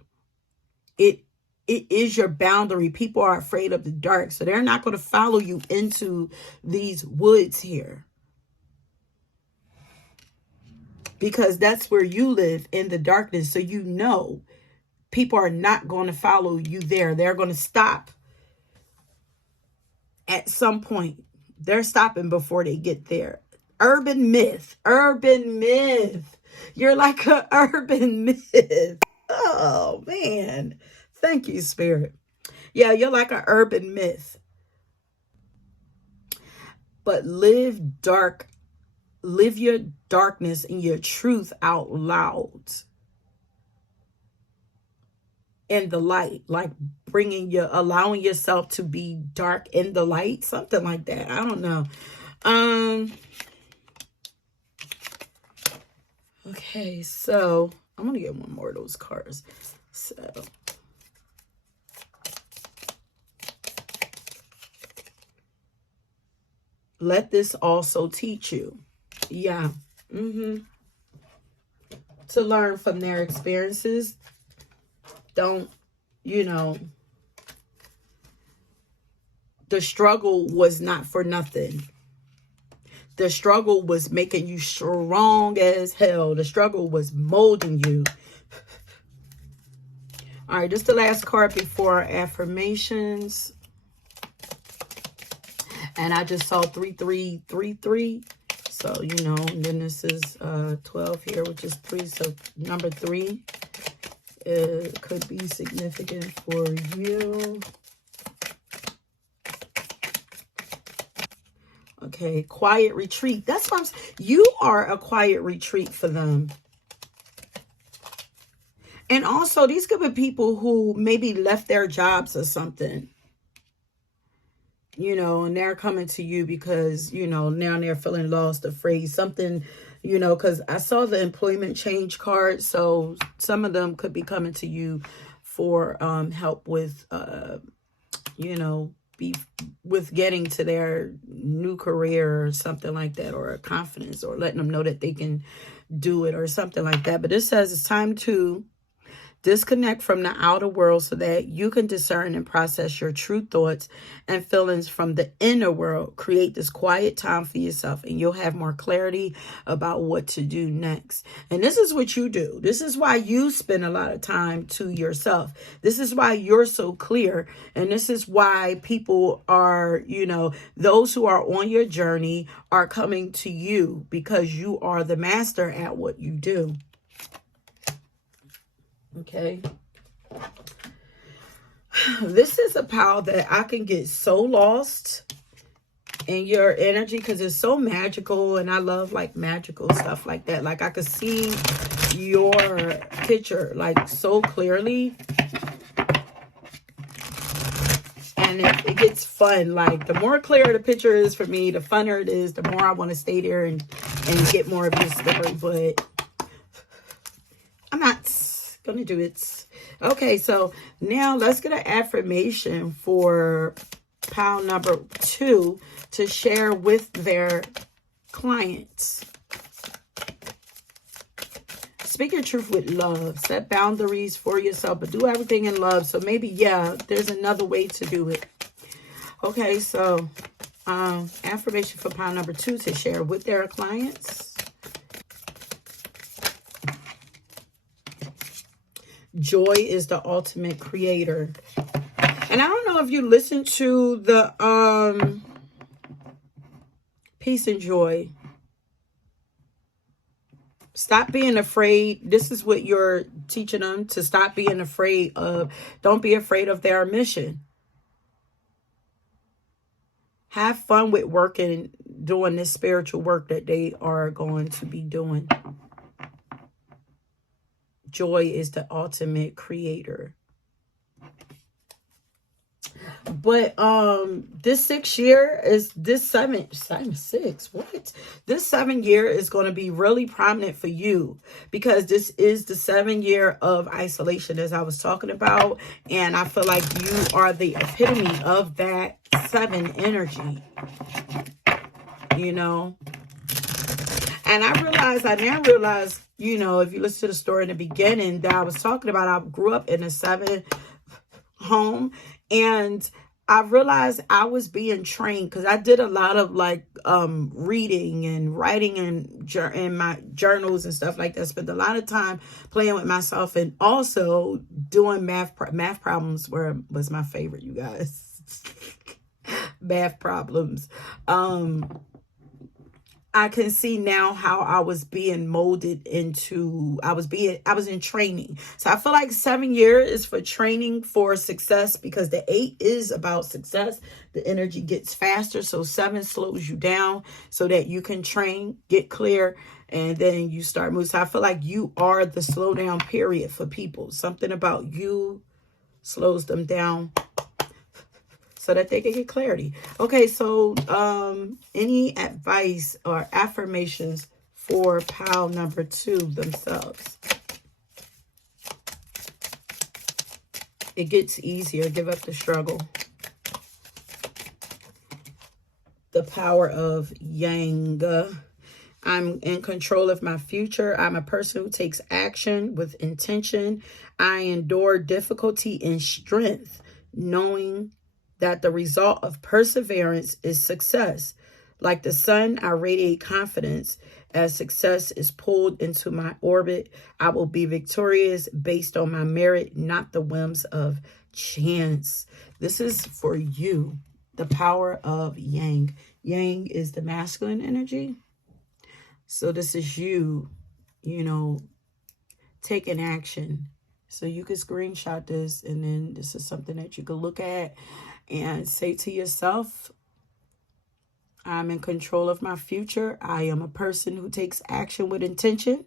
It is your boundary. People are afraid of the dark, so they're not going to follow you into these woods here. Because that's where you live, in the darkness. So you know people are not going to follow you there. They're going to stop at some point. They're stopping before they get there. Urban myth. Urban myth. You're like an urban myth. Oh, man. Thank you, Spirit. Yeah, you're like an urban myth. But live dark. Live your darkness and your truth out loud in the light, like allowing yourself to be dark in the light, something like that. I don't know. Okay, so I'm gonna get one more of those cards. So let this also teach you. Yeah. To learn from their experiences. Don't, the struggle was not for nothing. The struggle was making you strong as hell. The struggle was molding you. All right, this is the last card before our affirmations. And I just saw 3333. So, and then this is 12 here, which is 3. So number 3 could be significant for you. Okay, quiet retreat. That's what I'm saying. You are a quiet retreat for them. And also, these could be people who maybe left their jobs or something. And they're coming to you because, now they're feeling lost, afraid, something, because I saw the employment change card. So some of them could be coming to you for help with, with getting to their new career or something like that, or confidence, or letting them know that they can do it or something like that. But it says it's time to disconnect from the outer world so that you can discern and process your true thoughts and feelings from the inner world. Create this quiet time for yourself, and you'll have more clarity about what to do next. And this is what you do. This is why you spend a lot of time to yourself. This is why you're so clear. And this is why people are, those who are on your journey are coming to you, because you are the master at what you do. Okay. This is a pile that I can get so lost in your energy because it's so magical, and I love like magical stuff like that. Like I could see your picture like so clearly. And it gets fun. Like the more clear the picture is for me, the funner it is, the more I want to stay there and get more of your story. But I'm not gonna do it. Okay, so now let's get an affirmation for pile number 2 to share with their clients. Speak your truth with love. Set boundaries for yourself, but do everything in love. So maybe, yeah, there's another way to do it. Okay, so affirmation for pile number 2 to share with their clients. Joy is the ultimate creator. And I don't know if you listen to the Peace and Joy. Stop being afraid. This is what you're teaching them, to stop being afraid of. Don't be afraid of their mission. Have fun with working, doing this spiritual work that they are going to be doing. Joy is the ultimate creator. But this 6th year is this 6 what this 7th year is going to be really prominent for you, because this is the 7th year of isolation, as I was talking about, and I feel like you are the epitome of that 7 energy, you know. And I now realize, you know, if you listen to the story in the beginning that I was talking about, I grew up in a 7 home, and I realized I was being trained, because I did a lot of like reading and writing in my journals and stuff like that. Spent a lot of time playing with myself, and also doing math problems was my favorite, you guys. Math problems. I can see now how I was being molded into, I was in training. So I feel like 7 years is for training for success, because the 8 is about success. The energy gets faster. So 7 slows you down so that you can train, get clear, and then you start moving. So I feel like you are the slow down period for people. Something about you slows them down so that they can get clarity. Okay, so any advice or affirmations for pile number 2 themselves? It gets easier. Give up the struggle. The power of Yang. I'm in control of my future. I'm a person who takes action with intention. I endure difficulty in strength, knowing that the result of perseverance is success. Like the sun, I radiate confidence. As success is pulled into my orbit, I will be victorious based on my merit, not the whims of chance. This is for you. The power of Yang. Yang is the masculine energy. So this is you, you know, taking action. So you can screenshot this, and then this is something that you can look at and say to yourself, I'm in control of my future. I am a person who takes action with intention.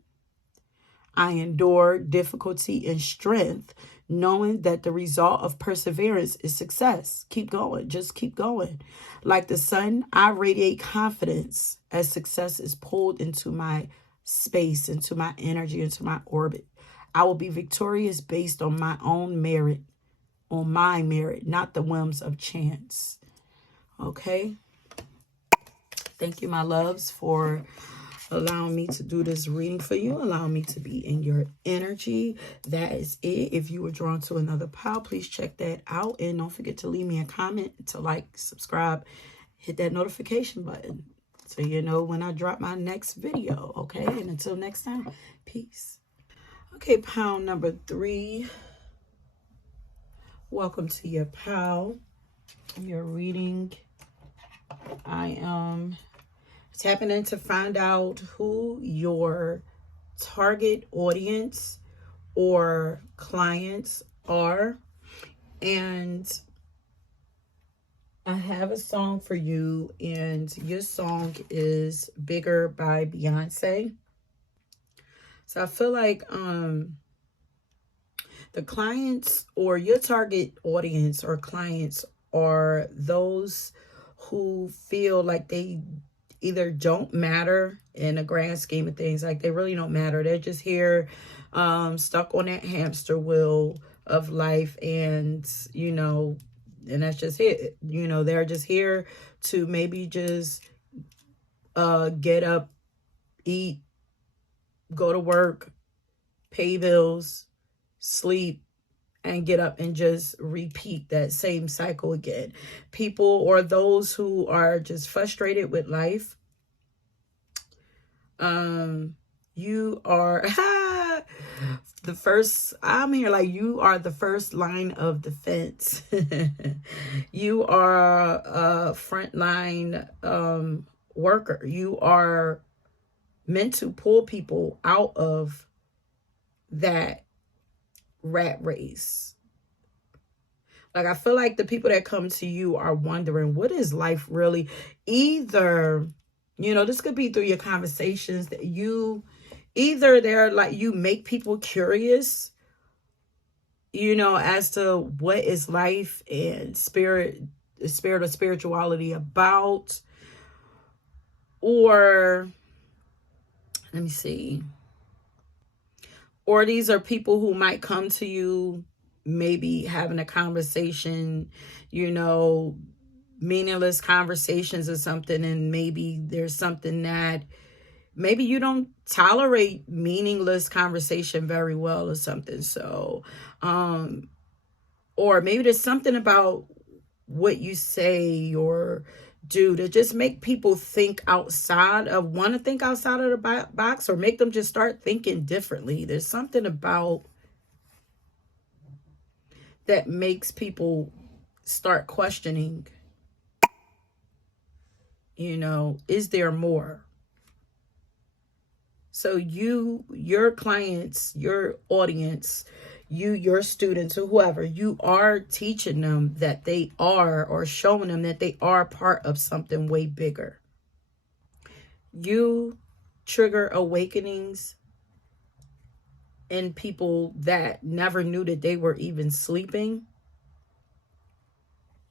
I endure difficulty and strength, knowing that the result of perseverance is success. Keep going. Just keep going. Like the sun, I radiate confidence as success is pulled into my space, into my energy, into my orbit. I will be victorious based on my own merit, not the whims of chance. Okay. Thank you, my loves, for allowing me to do this reading for you, allowing me to be in your energy. That is it. If you were drawn to another pile, please check that out. And don't forget to leave me a comment, to like, subscribe, hit that notification button so you know when I drop my next video. Okay. And until next time, peace. Okay, pile number 3. Welcome to your pile. Your reading. I am tapping in to find out who your target audience or clients are. And I have a song for you, and your song is Bigger by Beyonce. So I feel like the clients or your target audience or clients are those who feel like they either don't matter in the grand scheme of things, like they really don't matter. They're just here, stuck on that hamster wheel of life, and and that's just it. They're just here to maybe just get up, eat, go to work, pay bills, sleep, and get up and just repeat that same cycle again. People, or those who are just frustrated with life, you are the first, I'm here like you are the first line of defense. You are a frontline worker. You are meant to pull people out of that rat race. Like, I feel like the people that come to you are wondering, what is life really? Either, this could be through your conversations that either they're like, you make people curious, as to what is life and spirit or spirituality about, or let me see. Or these are people who might come to you, maybe having a conversation, meaningless conversations or something. And maybe there's something that maybe you don't tolerate meaningless conversation very well or something. So, or maybe there's something about what you say or do to just make people want to think outside of the box, or make them just start thinking differently. There's something about that makes people start questioning, is there more? So your clients, your audience, your students, or whoever, you are teaching them that they are, or showing them that they are part of something way bigger. You trigger awakenings in people that never knew that they were even sleeping.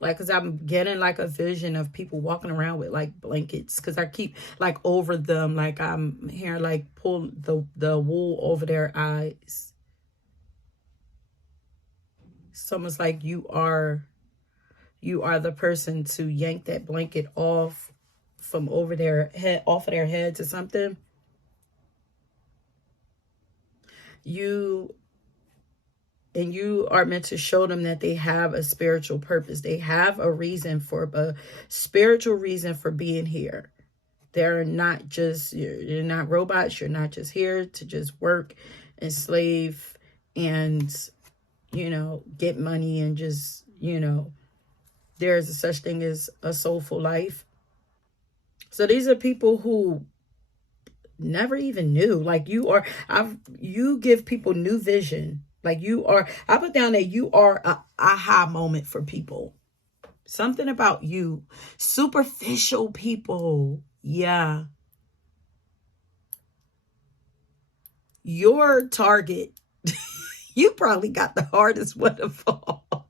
Like, because I'm getting like a vision of people walking around with like blankets, because I keep like over them, like I'm hearing like pull the wool over their eyes. It's almost like you are the person to yank that blanket off from over their head, off of their heads or something. You are meant to show them that they have a spiritual purpose. They have a spiritual reason for being here. They're not just, you're not robots. You're not just here to just work and slave and, get money and just, there is a such thing as a soulful life. So these are people who never even knew, like you give people new vision. Like I put down that you are a aha moment for people. Something about you. Superficial people. Yeah. Your target, you probably got the hardest one of all.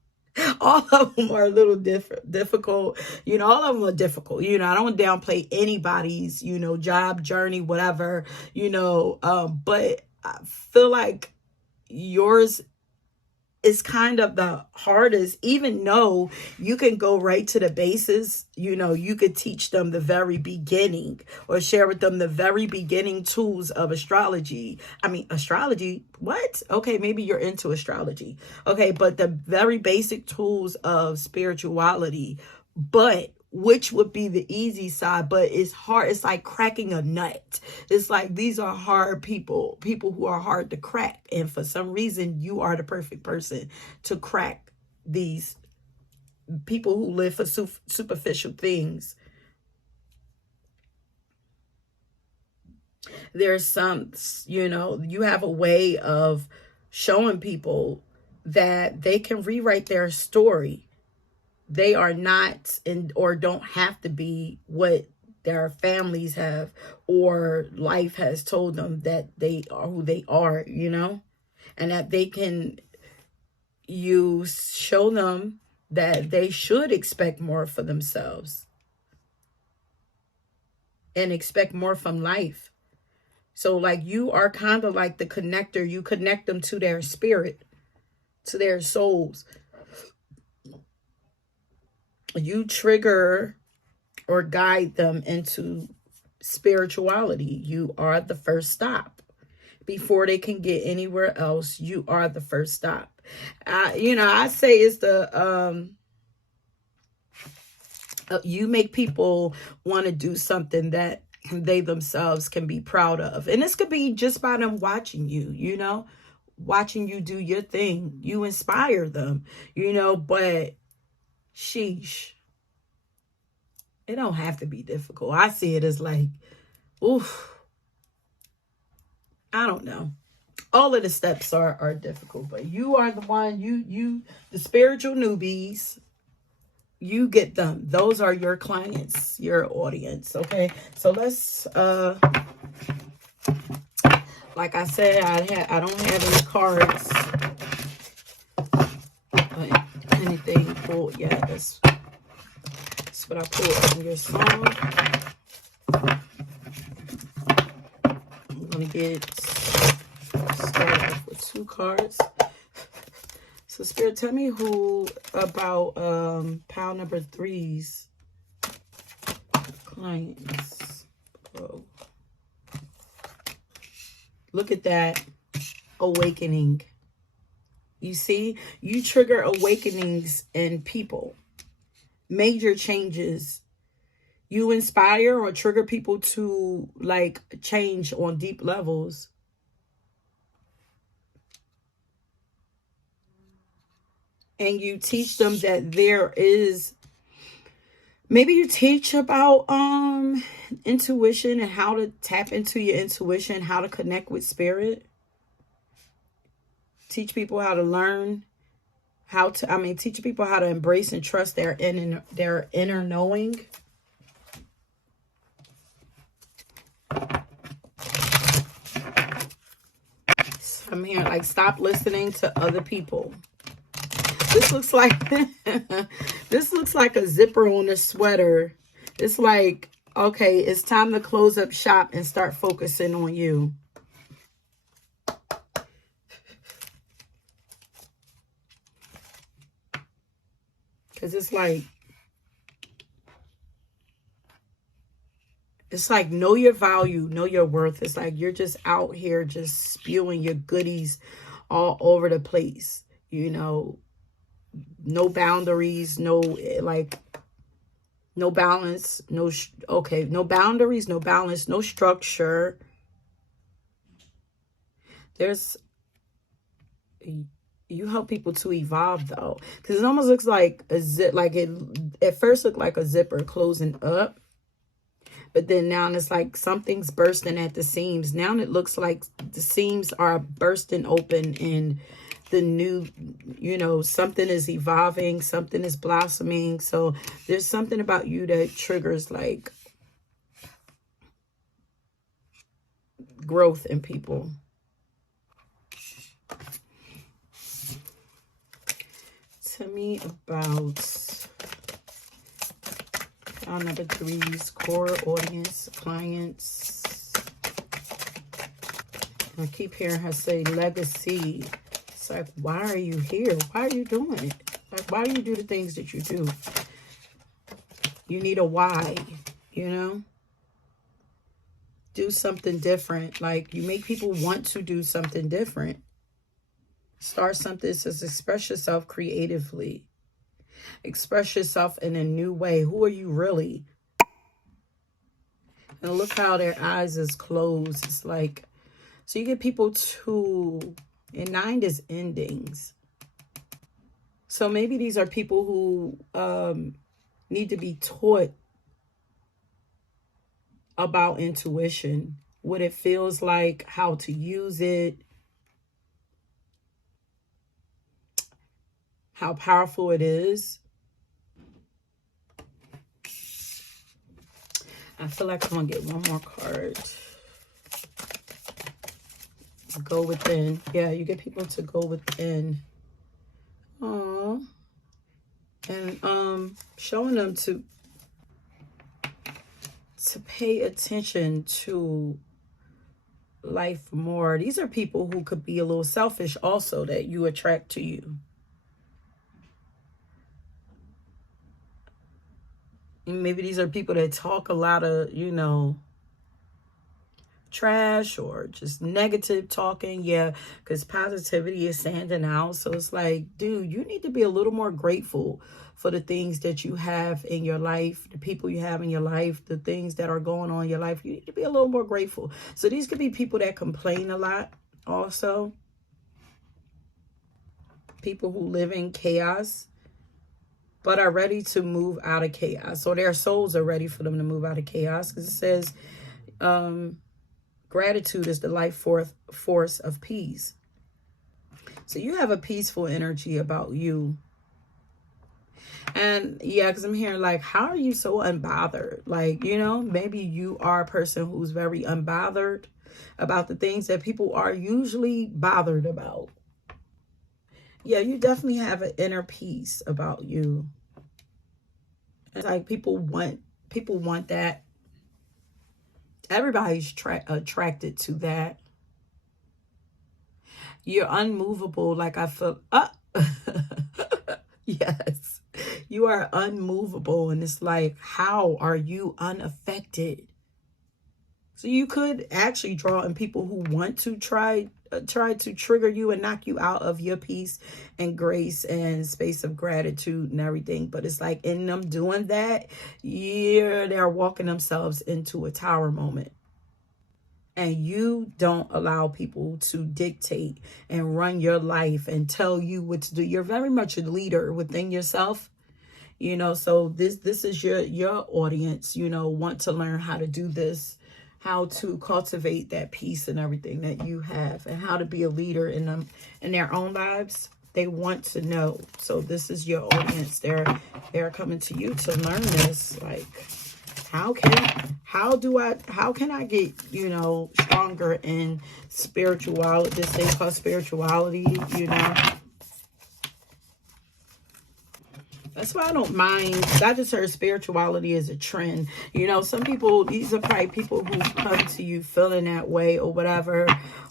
All of them are a little difficult. All of them are difficult. I don't want to downplay anybody's, job, journey, whatever, but I feel like yours is kind of the hardest, even though you can go right to the basis. You could teach them the very beginning, or share with them the very beginning tools of astrology. I mean, astrology, what? Okay, maybe you're into astrology. Okay, but the very basic tools of spirituality, but which would be the easy side, but it's hard. It's like cracking a nut. It's like, these are hard people who are hard to crack. And for some reason, you are the perfect person to crack these people who live for superficial things. There's some, you have a way of showing people that they can rewrite their story. They are not or don't have to be what their families have, or life has told them that they are who they are, you know, and that they can, you show them that they should expect more for themselves and expect more from life. So like you are kind of like the connector. You connect them to their spirit, to their souls. You trigger or guide them into spirituality. You are the first stop. Before they can get anywhere else, you are the first stop. I say it's the you make people want to do something that they themselves can be proud of. And this could be just by them watching you, watching you do your thing. You inspire them, but sheesh, it don't have to be difficult. I see it as like, oof, I don't know. All of the steps are difficult, but you are the one, the spiritual newbies, you get them. Those are your clients, your audience. Okay. So let's, like I said, I don't have any cards, anything pulled yet. That's what I pulled from your song. I'm going to get started off with 2 cards. So Spirit, tell me who about pile number 3's clients. Oh. Look at that. Awakening. You see, you trigger awakenings in people. Major changes. You inspire or trigger people to like change on deep levels. And you teach them that there is, maybe you teach about intuition and how to tap into your intuition, how to connect with spirit. Teach people how to learn, teach people how to embrace and trust their inner knowing. I'm here like, stop listening to other people. This looks like this looks like a zipper on a sweater. It's like, okay, it's time to close up shop and start focusing on you. Because it's like know your value, know your worth. It's like you're just out here just spewing your goodies all over the place, no boundaries, no balance, no boundaries, no balance, no structure. You help people to evolve though, because it almost looks like a zip, like it at first looked like a zipper closing up, but then now it's like something's bursting at the seams. Now it looks like the seams are bursting open and the new, something is evolving, something is blossoming. So there's something about you that triggers like growth in people. Tell me about number 3's core audience, clients. I keep hearing her say legacy. It's like, why are you here? Why are you doing it? Like, why do you do the things that you do? You need a why, Do something different. Like, you make people want to do something different. Start something that says express yourself creatively. Express yourself in a new way. Who are you really? And look how their eyes is closed. It's like, so you get people to, and 9 is endings. So maybe these are people who need to be taught about intuition, what it feels like, how to use it, how powerful it is. I feel like I'm going to get one more card. Go within. Yeah, you get people to go within. Aww. And showing them to pay attention to life more. These are people who could be a little selfish also that you attract to you. Maybe these are people that talk a lot of, you know, trash or just negative talking. Yeah, because positivity is standing out. So it's like, dude, you need to be a little more grateful for the things that you have in your life, the people you have in your life, the things that are going on in your life. You need to be a little more grateful. So these could be people that complain a lot also. People who live in chaos but are ready to move out of chaos. So their souls are ready for them to move out of chaos, because it says gratitude is the life force of peace. So you have a peaceful energy about you. And yeah, because I'm hearing like, how are you so unbothered? Like, you know, maybe you are a person who's very unbothered about the things that people are usually bothered about. Yeah, you definitely have an inner peace about you. It's like people want that. Everybody's attracted to that. You're unmovable. Like I feel, yes, you are unmovable. And it's like, how are you unaffected? So you could actually draw in people who want to try to trigger you and knock you out of your peace and grace and space of gratitude and everything. But it's like in them doing that, yeah, they're walking themselves into a tower moment. And you don't allow people to dictate and run your life and tell you what to do. You're very much a leader within yourself. You know, so this is your audience, you know, want to learn how to do this, how to cultivate that peace and everything that you have, and how to be a leader in them in their own lives. They want to know. So this is your audience. They're coming to you to learn this. Like, how can I get, you know, stronger in spirituality, this thing called spirituality, you know? That's why I don't mind. I just heard spirituality is a trend. You know, some people, these are probably people who come to you feeling that way or whatever.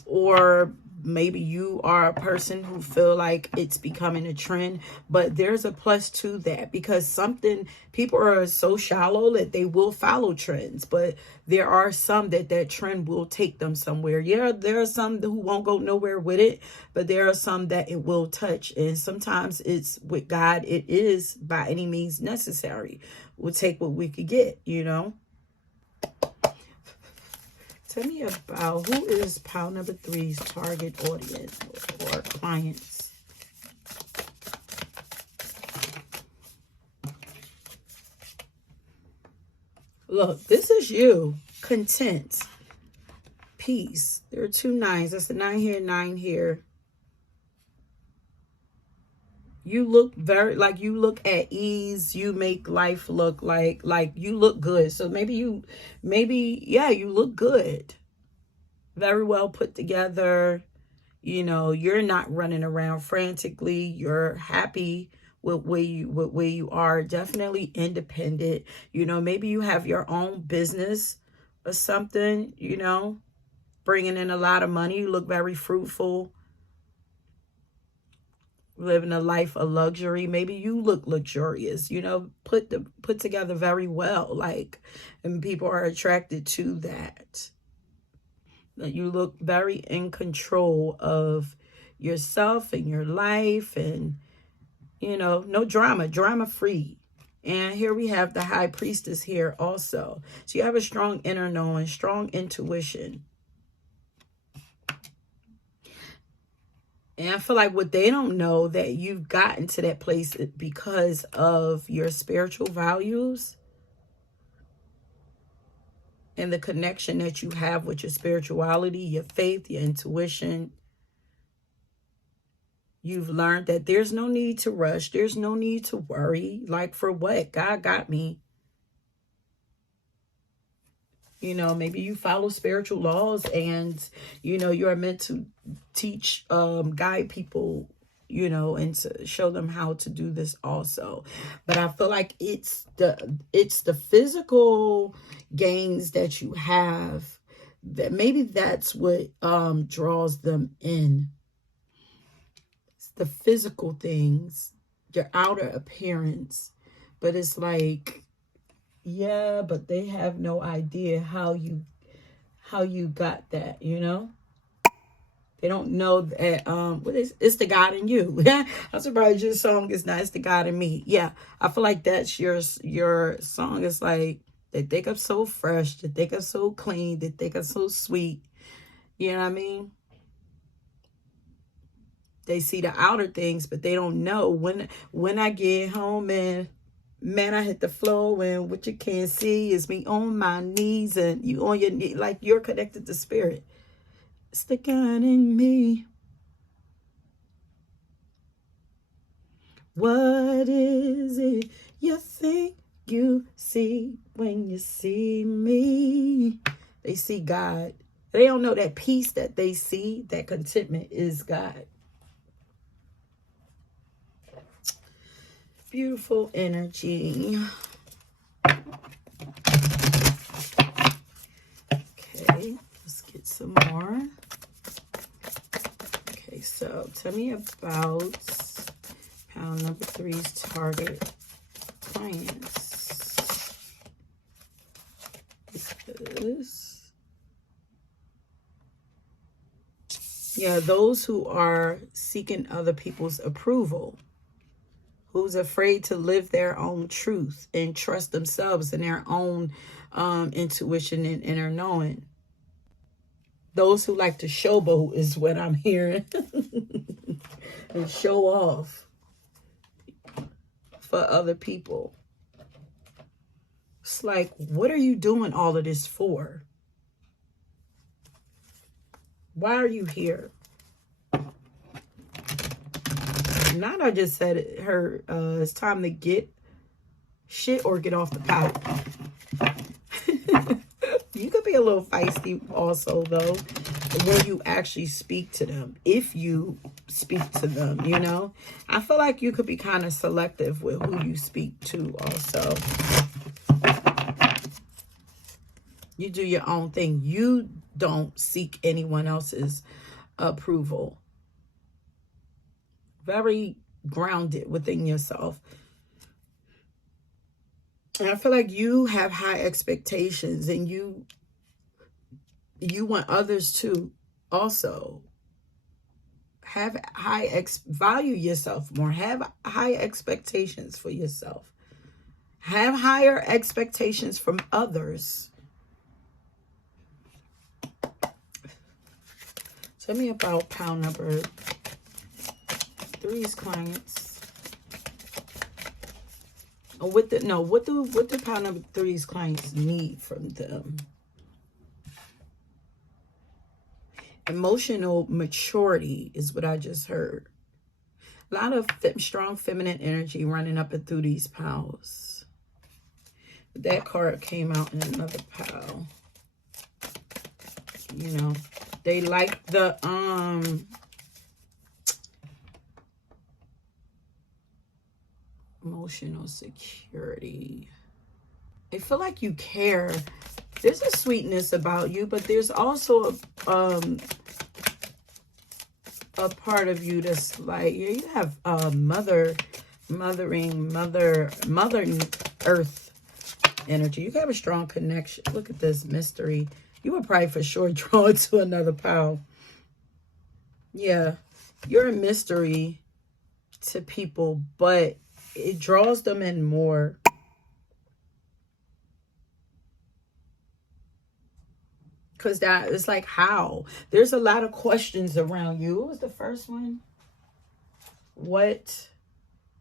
Or maybe you are a person who feel like it's becoming a trend. But there's a plus to that, because people are so shallow that they will follow trends. But there are some that trend will take them somewhere. Yeah, there are some who won't go nowhere with it, but there are some that it will touch. And sometimes it's with God, it is by any means necessary. We'll take what we could get, you know. Tell me about who is pile number 3's target audience or clients. Look, this is you. Content. Peace. There are 2 9s. That's the 9 here, 9 here. You look you look at ease. You make life look like you look good. So maybe you look good. Very well put together. You know, you're not running around frantically. You're happy with where you are. Definitely independent. You know, maybe you have your own business or something, you know, bringing in a lot of money. You look very fruitful. Living a life of luxury. Maybe you look luxurious, you know, put together very well, like, and people are attracted to that. You look very in control of yourself and your life, and, you know, no drama free. And here we have the High Priestess here also. So you have a strong inner knowing, strong intuition. And I feel like what they don't know, that you've gotten to that place because of your spiritual values and the connection that you have with your spirituality, your faith, your intuition. You've learned that there's no need to rush. There's no need to worry. Like, for what? God got me. You know, maybe you follow spiritual laws and, you know, you are meant to teach, guide people, you know, and to show them how to do this also. But I feel like it's the physical gains that you have that maybe that's what draws them in. It's the physical things, your outer appearance. But it's like, yeah, but they have no idea how you got that, you know? They don't know that it's the God in you. I'm surprised your song is not, it's the God in me. Yeah, I feel like that's your song. It's like they think I'm so fresh, they think I'm so clean, they think I'm so sweet. You know what I mean? They see the outer things, but they don't know when I get home and man, I hit the floor and what you can't see is me on my knees and you on your knee, like you're connected to spirit. It's the God in me. What is it you think you see when you see me? They see God. They don't know that peace that they see, that contentment is God. Beautiful energy. Okay, let's get some more. Okay, so tell me about pound number 3's target clients. Because, yeah, those who are seeking other people's approval, who's afraid to live their own truth and trust themselves and their own intuition and inner knowing. Those who like to showboat is what I'm hearing. And show off for other people. It's like, what are you doing all of this for? Why are you here? Not I just said it, it's time to get shit or get off the pot. You could be a little feisty also, though, when you actually speak to them. If you speak to them, you know. I feel like you could be kind of selective with who you speak to also. You do your own thing. You don't seek anyone else's approval. Very grounded within yourself. And I feel like you have high expectations and you want others to also have value yourself more. Have high expectations for yourself. Have higher expectations from others. Tell me about pound number 3's clients. What do pound number 3's clients need from them? Emotional maturity is what I just heard. A lot of strong feminine energy running up and through these pals. That card came out in another pile. You know, they like the emotional security. They feel like you care. There's a sweetness about you, but there's also a part of you that's like, yeah, you have mother earth energy. You have a strong connection. Look at this mystery. You were probably for sure drawn to another pile. Yeah, you're a mystery to people, but it draws them in more. Because that is like, how? There's a lot of questions around you. What was the first one? What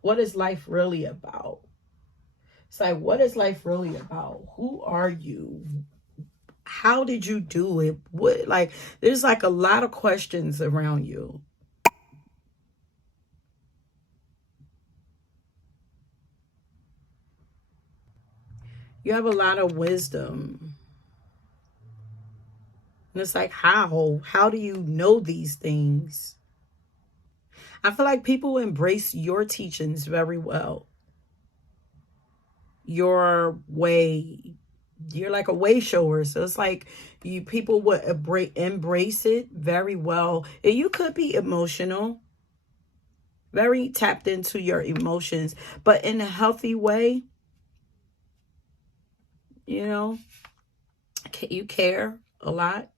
is life really about? It's like, what is life really about? Who are you? How did you do it? What, like, there's like a lot of questions around you. You have a lot of wisdom. And it's like, how? How do you know these things? I feel like people embrace your teachings very well. Your way, you're like a way shower. So it's like people would embrace it very well. And you could be emotional, very tapped into your emotions, but in a healthy way. You know, you care a lot,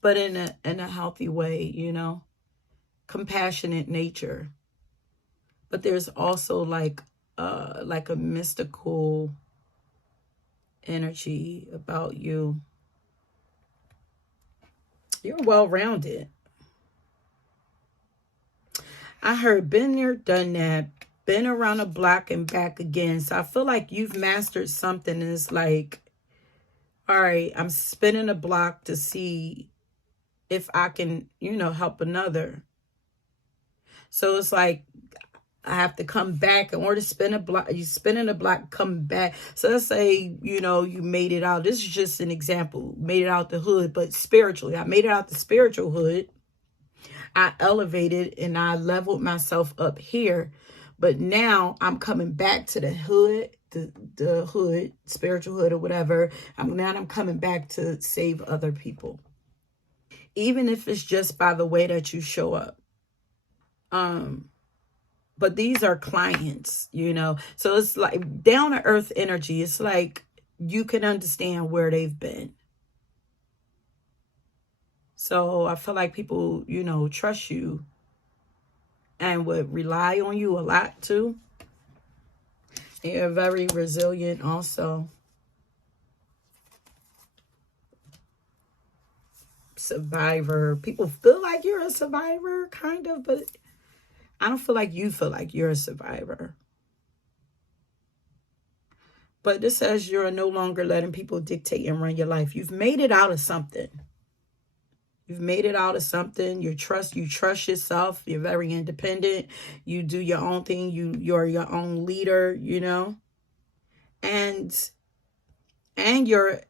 but in a healthy way, you know, compassionate nature. But there's also like a mystical energy about you. You're well-rounded. I heard been there, done that, been around the block and back again. So I feel like you've mastered something. And it's like, all right, I'm spinning a block to see if I can, you know, help another. So it's like, I have to come back in order to spin a block. You spinning a block, come back. So let's say, you know, you made it out. This is just an example. Made it out the hood, but spiritually. I made it out the spiritual hood. I elevated and I leveled myself up here. But now I'm coming back to the hood, the hood, spiritual hood or whatever. I'm coming back to save other people. Even if it's just by the way that you show up. But these are clients, you know. So it's like down to earth energy. It's like you can understand where they've been. So I feel like people, you know, trust you and would rely on you a lot too. You're very resilient also. Survivor. People feel like you're a survivor, kind of, but I don't feel like you feel like you're a survivor. But this says you're no longer letting people dictate and run your life. You've made it out of something. You've made it out of something. You trust yourself. You're very independent. You do your own thing. You're your own leader, you know. And you're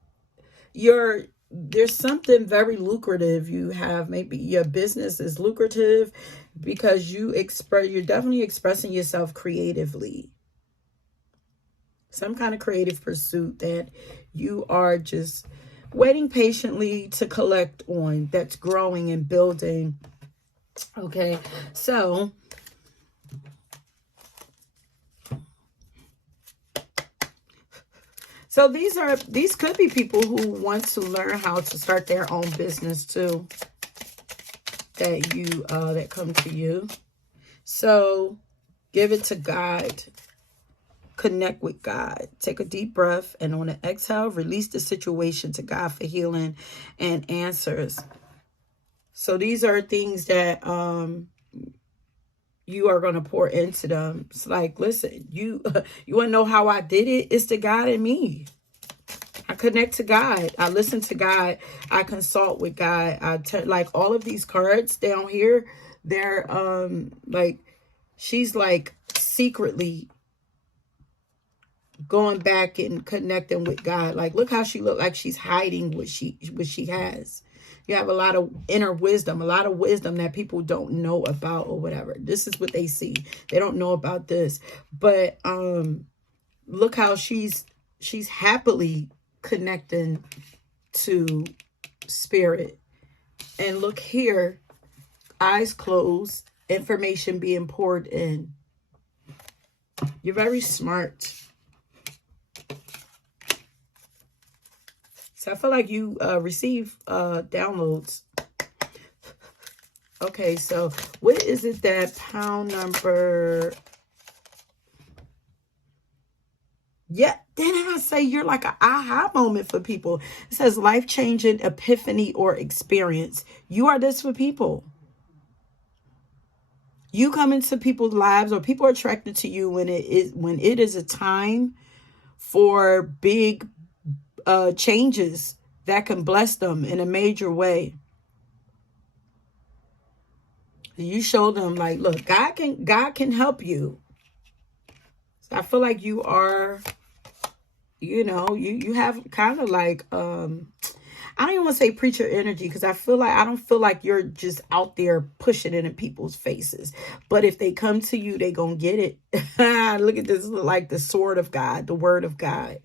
there's something very lucrative you have. Maybe your business is lucrative because you're definitely expressing yourself creatively. Some kind of creative pursuit that you are just waiting patiently to collect on, that's growing and building. Okay, so these could be people who want to learn how to start their own business too, that come to you. So give it to God. Connect with God. Take a deep breath, and on an exhale, release the situation to God for healing and answers. So these are things that you are going to pour into them. It's like, listen, you want to know how I did it? It's the God in me. I connect to God. I listen to God. I consult with God. Like all of these cards down here, they're like, she's like secretly going back and connecting with God. Like, look how she looked like she's hiding what she has. You have a lot of inner wisdom, a lot of wisdom that people don't know about or whatever. This is what they see. They don't know about this. But look how she's happily connecting to spirit. And look here, eyes closed, information being poured in. You're very smart. So I feel like you receive downloads. Okay, so what is it that pound number? Yeah, didn't I say you're like an aha moment for people? It says life-changing epiphany or experience. You are this for people. You come into people's lives, or people are attracted to you when it is a time for big changes that can bless them in a major way. You show them like, look, God can help you. So I feel like you are, you know, you have kind of like I don't even want to say preacher energy, because I don't feel like you're just out there pushing it in people's faces. But if they come to you, they gonna get it. Look at this, like the sword of God, the word of God.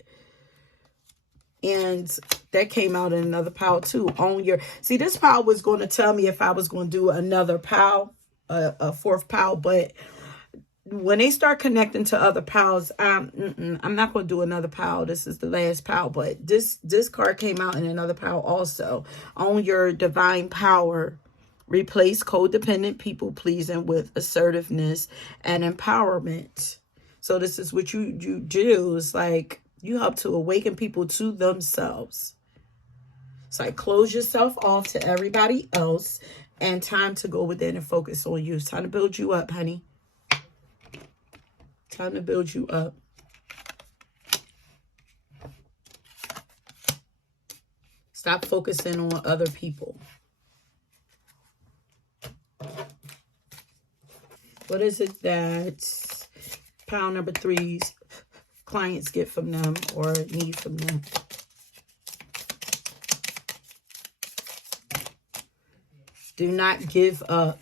And that came out in another pile too. On your, see, this pile was going to tell me if I was going to do another pile, a fourth pile. But when they start connecting to other piles, I'm not going to do another pile. This is the last pile. But this card came out in another pile also. On your divine power, replace codependent people pleasing with assertiveness and empowerment. So this is what you do. It's like you help to awaken people to themselves. It's like close yourself off to everybody else, and time to go within and focus on you. It's time to build you up, honey. Time to build you up. Stop focusing on other people. What is it that pile number 3's clients get from them or need from them? Do not give up.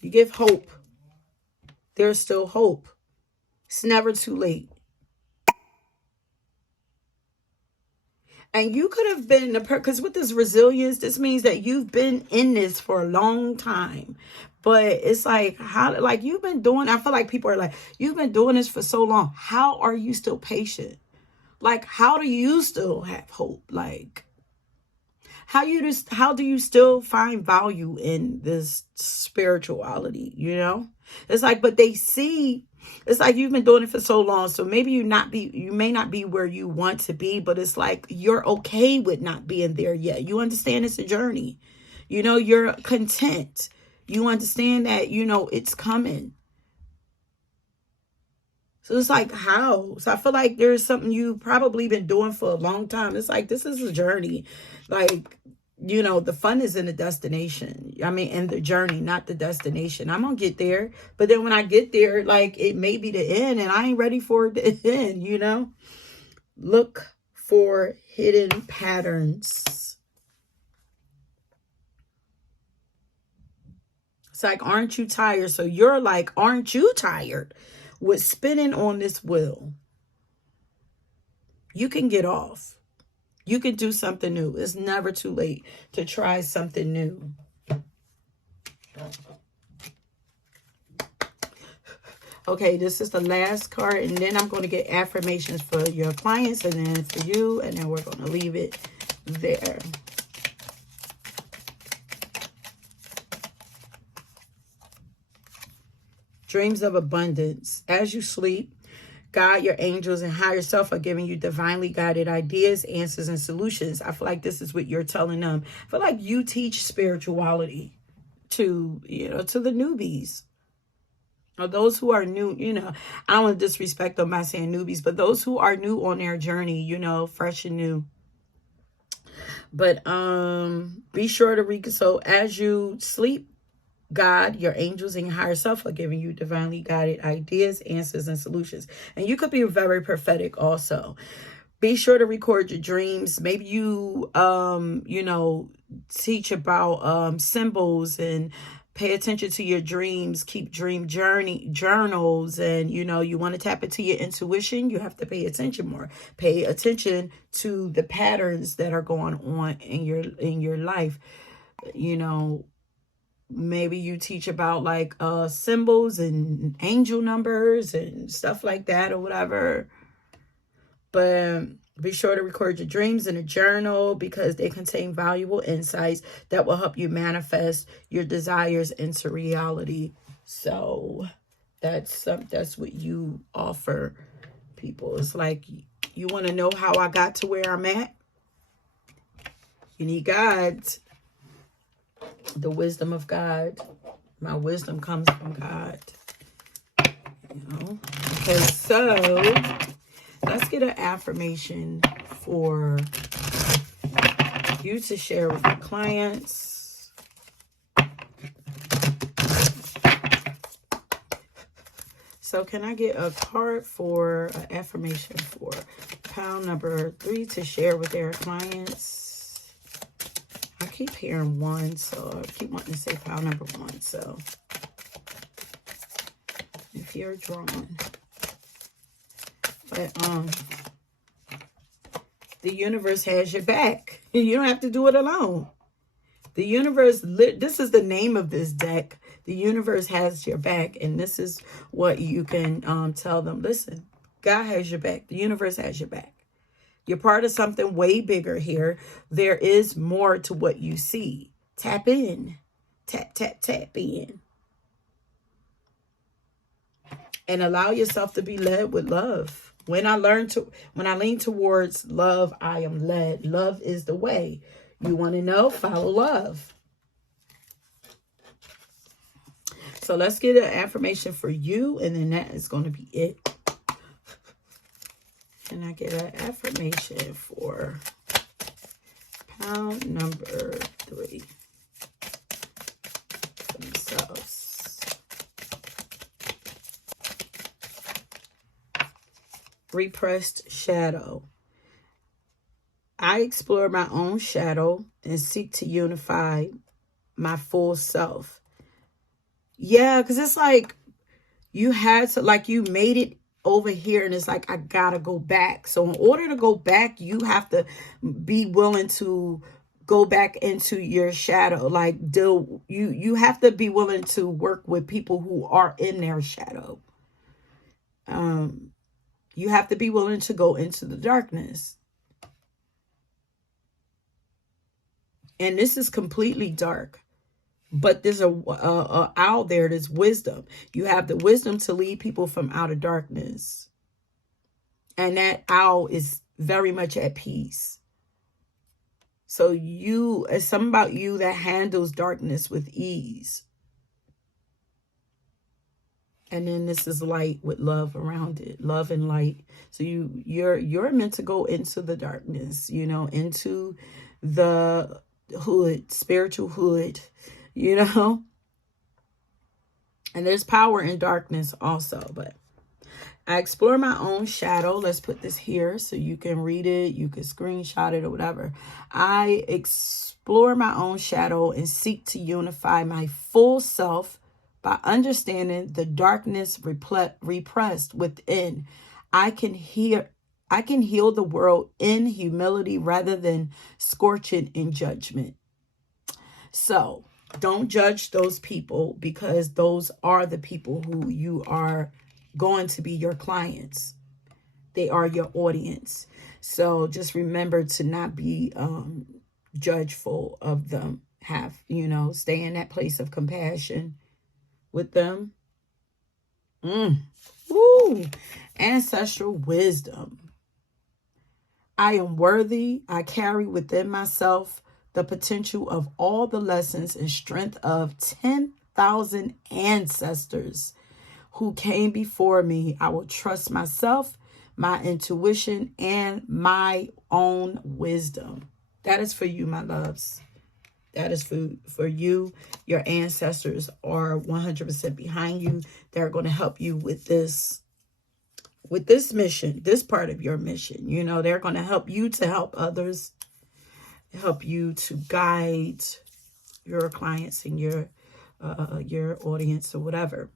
You give hope. There's still hope. It's never too late. And you could have been because with this resilience, this means that you've been in this for a long time. But it's like, how, like you've been doing, I feel like people are like, you've been doing this for so long. How are you still patient? Like, how do you still have hope? Like, how do you still find value in this spirituality, you know? It's like, but they see, it's like you've been doing it for so long. So maybe you may not be where you want to be, but it's like you're okay with not being there yet. You understand it's a journey. You know, you're content. You understand that, you know, it's coming. So it's like, how? So I feel like there's something you've probably been doing for a long time. It's like, this is a journey. Like, you know, the fun is in the destination. I mean, in the journey, not the destination. I'm going to get there. But then when I get there, like, it may be the end and I ain't ready for the end, you know? Look for hidden patterns. It's like, aren't you tired? So you're like, aren't you tired with spinning on this wheel? You can get off. You can do something new. It's never too late to try something new. Okay, this is the last card, and then I'm going to get affirmations for your clients and then for you, and then we're going to leave it there. Dreams of abundance. As you sleep, God, your angels, and higher self are giving you divinely guided ideas, answers, and solutions. I feel like this is what you're telling them. I feel like you teach spirituality to, you know, to the newbies. Or those who are new, you know, I don't want to disrespect them by saying newbies, but those who are new on their journey, you know, fresh and new. But be sure to read. So as you sleep, God, your angels, and your higher self are giving you divinely guided ideas, answers, and solutions. And you could be very prophetic also. Be sure to record your dreams. Maybe you, you know, teach about symbols and pay attention to your dreams. Keep dream journals. And, you know, you want to tap into your intuition. You have to pay attention more. Pay attention to the patterns that are going on in your life. You know, maybe you teach about like symbols and angel numbers and stuff like that or whatever. But be sure to record your dreams in a journal because they contain valuable insights that will help you manifest your desires into reality. So that's what you offer people. It's like, you want to know how I got to where I'm at? You need God. The wisdom of God. My wisdom comes from God. You know? Okay, so let's get an affirmation for you to share with your clients. So can I get a card for an affirmation for pile number 3 to share with their clients? keep hearing 1, so I keep wanting to say pile number 1. So if you're drawn, but the universe has your back. You don't have to do it alone. The universe, this is the name of this deck. The universe has your back, and this is what you can tell them. Listen, God has your back. The universe has your back. You're part of something way bigger here. There is more to what you see. Tap in. Tap, tap, tap in. And allow yourself to be led with love. When I lean towards love, I am led. Love is the way. You want to know? Follow love. So let's get an affirmation for you, and then that is going to be it. Can I get an affirmation for pound number 3 for themselves? Repressed shadow. I explore my own shadow and seek to unify my full self. Yeah, because it's like you had to, like you made it over here, and it's like, I gotta go back. So in order to go back, you have to be willing to go back into your shadow. Like you have to be willing to work with people who are in their shadow. You have to be willing to go into the darkness. And this is completely dark. But there's a out there, there's wisdom. You have the wisdom to lead people from out of darkness. And that owl is very much at peace. So it's something about you that handles darkness with ease. And then this is light with love around it, love and light. So you're meant to go into the darkness, into the hood, spiritual hood, and there's power in darkness also. But I explore my own shadow. Let's put this here so you can read it. You can screenshot it or whatever. I explore my own shadow and seek to unify my full self by understanding the darkness repressed within. I can heal the world in humility rather than scorching in judgment. So don't judge those people, because those are the people who you are going to be your clients. They are your audience. So just remember to not be judgeful of them. Stay in that place of compassion with them. Woo! Ancestral wisdom. I am worthy. I carry within myself the potential of all the lessons and strength of 10,000 ancestors who came before me. I will trust myself, my intuition, and my own wisdom. That is for you, my loves. That is for you. Your ancestors are 100% behind you. They're going to help you with this mission, this part of your mission. They're going to help you to help others, help you to guide your clients and your audience or whatever.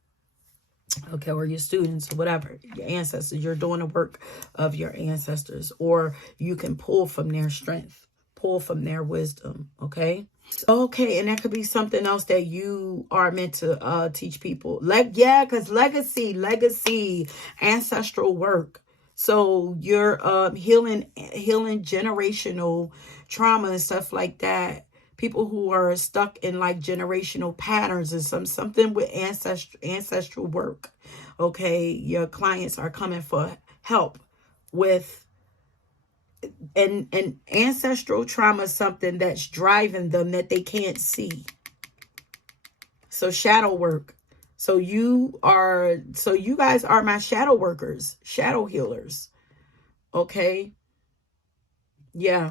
Okay, or your students or whatever, your ancestors. You're doing the work of your ancestors, or you can pull from their strength, pull from their wisdom. Okay, and that could be something else that you are meant to teach people. Because legacy, ancestral work. So you're healing generational trauma and stuff like that. People who are stuck in like generational patterns and something with ancestral work. Okay, your clients are coming for help with and ancestral trauma is something that's driving them that they can't see. So shadow work. So you guys are my shadow workers, shadow healers. Okay. Yeah.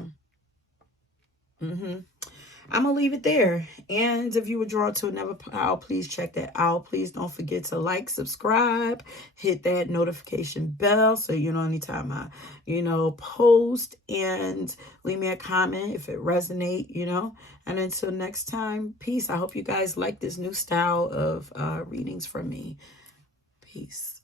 I'm going to leave it there. And if you were drawn to another pile, please check that out. Please don't forget to like, subscribe, hit that notification bell so you know anytime I, post, and leave me a comment if it resonate, And until next time, peace. I hope you guys like this new style of readings from me. Peace.